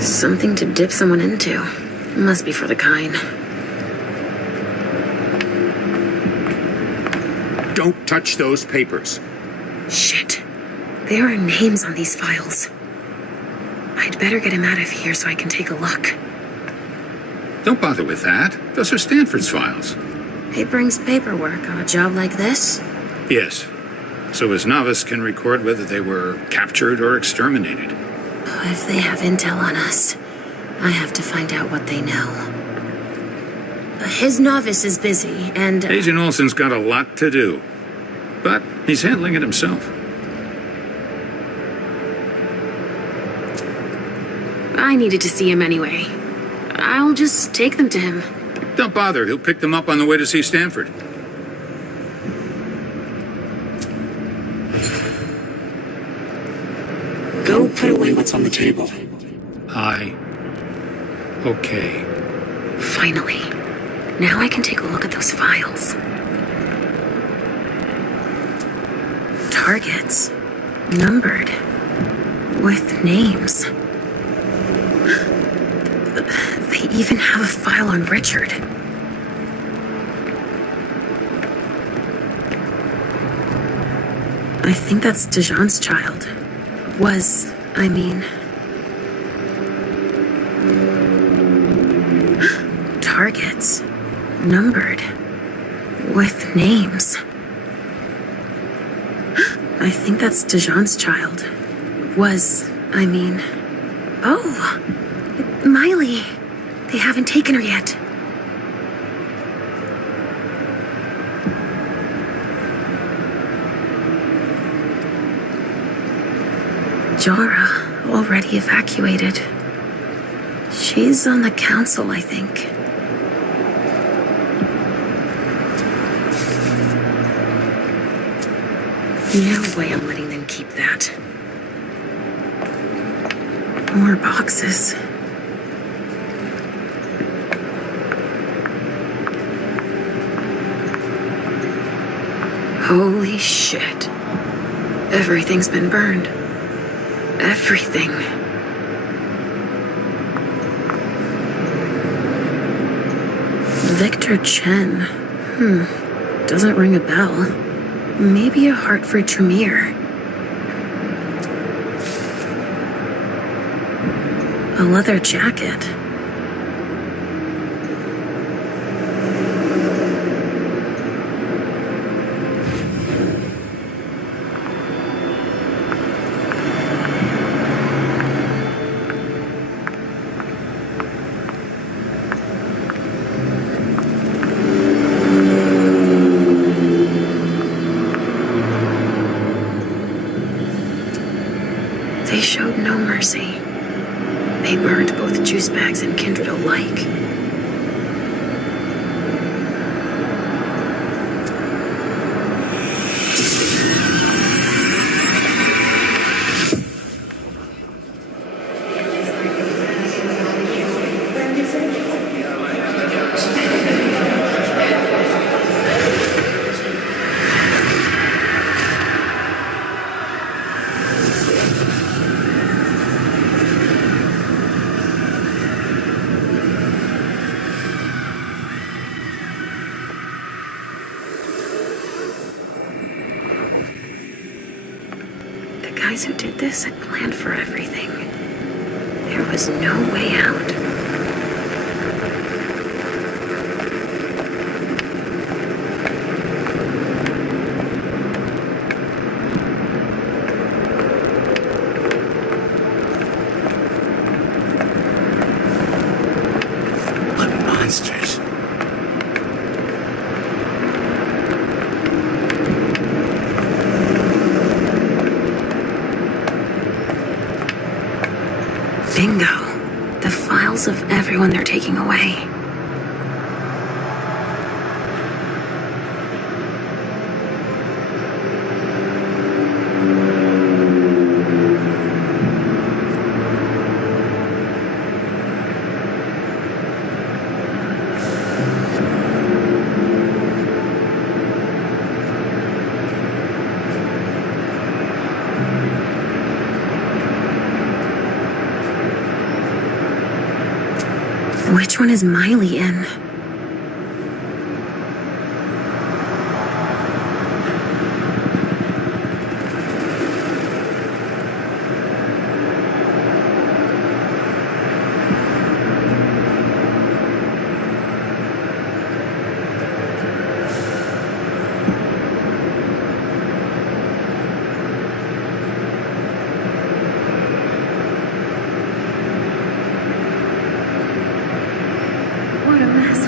Something to dip someone into. Must be for the kind. Don't touch those papers. Shit. There are names on these files. I'd better get him out of here so I can take a look. Don't bother with that. Those are Stanford's files. It brings paperwork on a job like this? Yes. So his novice can record whether they were captured or exterminated. If they have intel on us, I have to find out what they know. His novice is busy, and... Agent Olson's got a lot to do. But he's handling it himself. I needed to see him anyway. I'll just take them to him. Don't bother. He'll pick them up on the way to see Stanford. Go put away what's on the table. Okay. Finally. Now I can take a look at those files. Targets. Numbered. With names. They even have a file on Richard. I think that's Dijon's child. Was, I mean. Targets. Numbered. With names. I think that's Dijon's child. Was, I mean. Oh! Miley! They haven't taken her yet. Jara, already evacuated. She's on the council, I think. No way I'm letting them keep that. More boxes. Holy shit. Everything's been burned. Everything. Victor Chen. Doesn't ring a bell. Maybe a Hartford Tremere. A leather jacket. They showed no mercy. They burned both juice bags and Kindred alike. The guys who did this had planned for everything. There was no way out. What monsters? Bingo. The files of everyone they're taking away. Which one is Miley in? What a mess.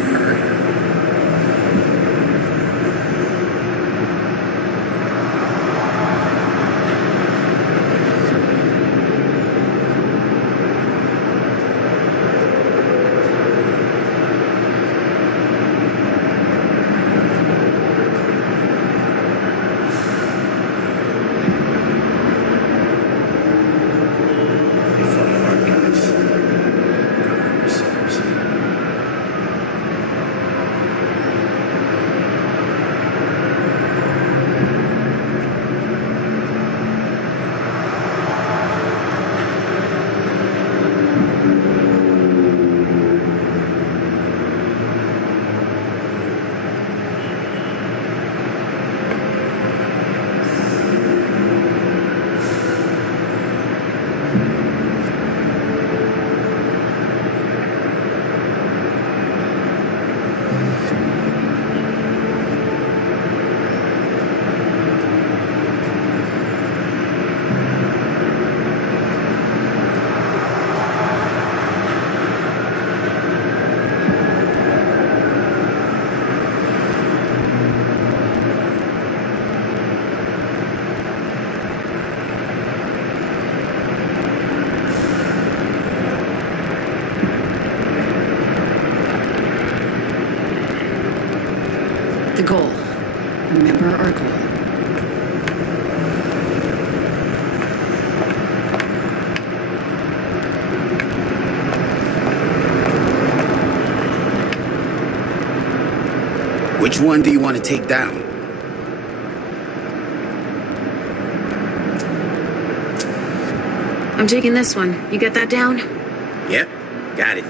The goal. Remember our goal. Which one do you want to take down? I'm taking this one. You get that down? Yep, got it.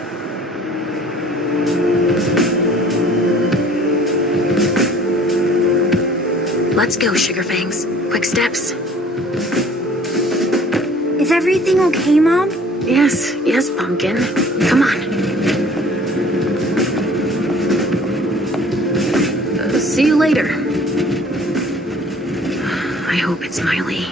Let's go, Sugarfangs. Quick steps. Is everything okay, Mom? Yes, Pumpkin. Come on. See you later. I hope it's Miley.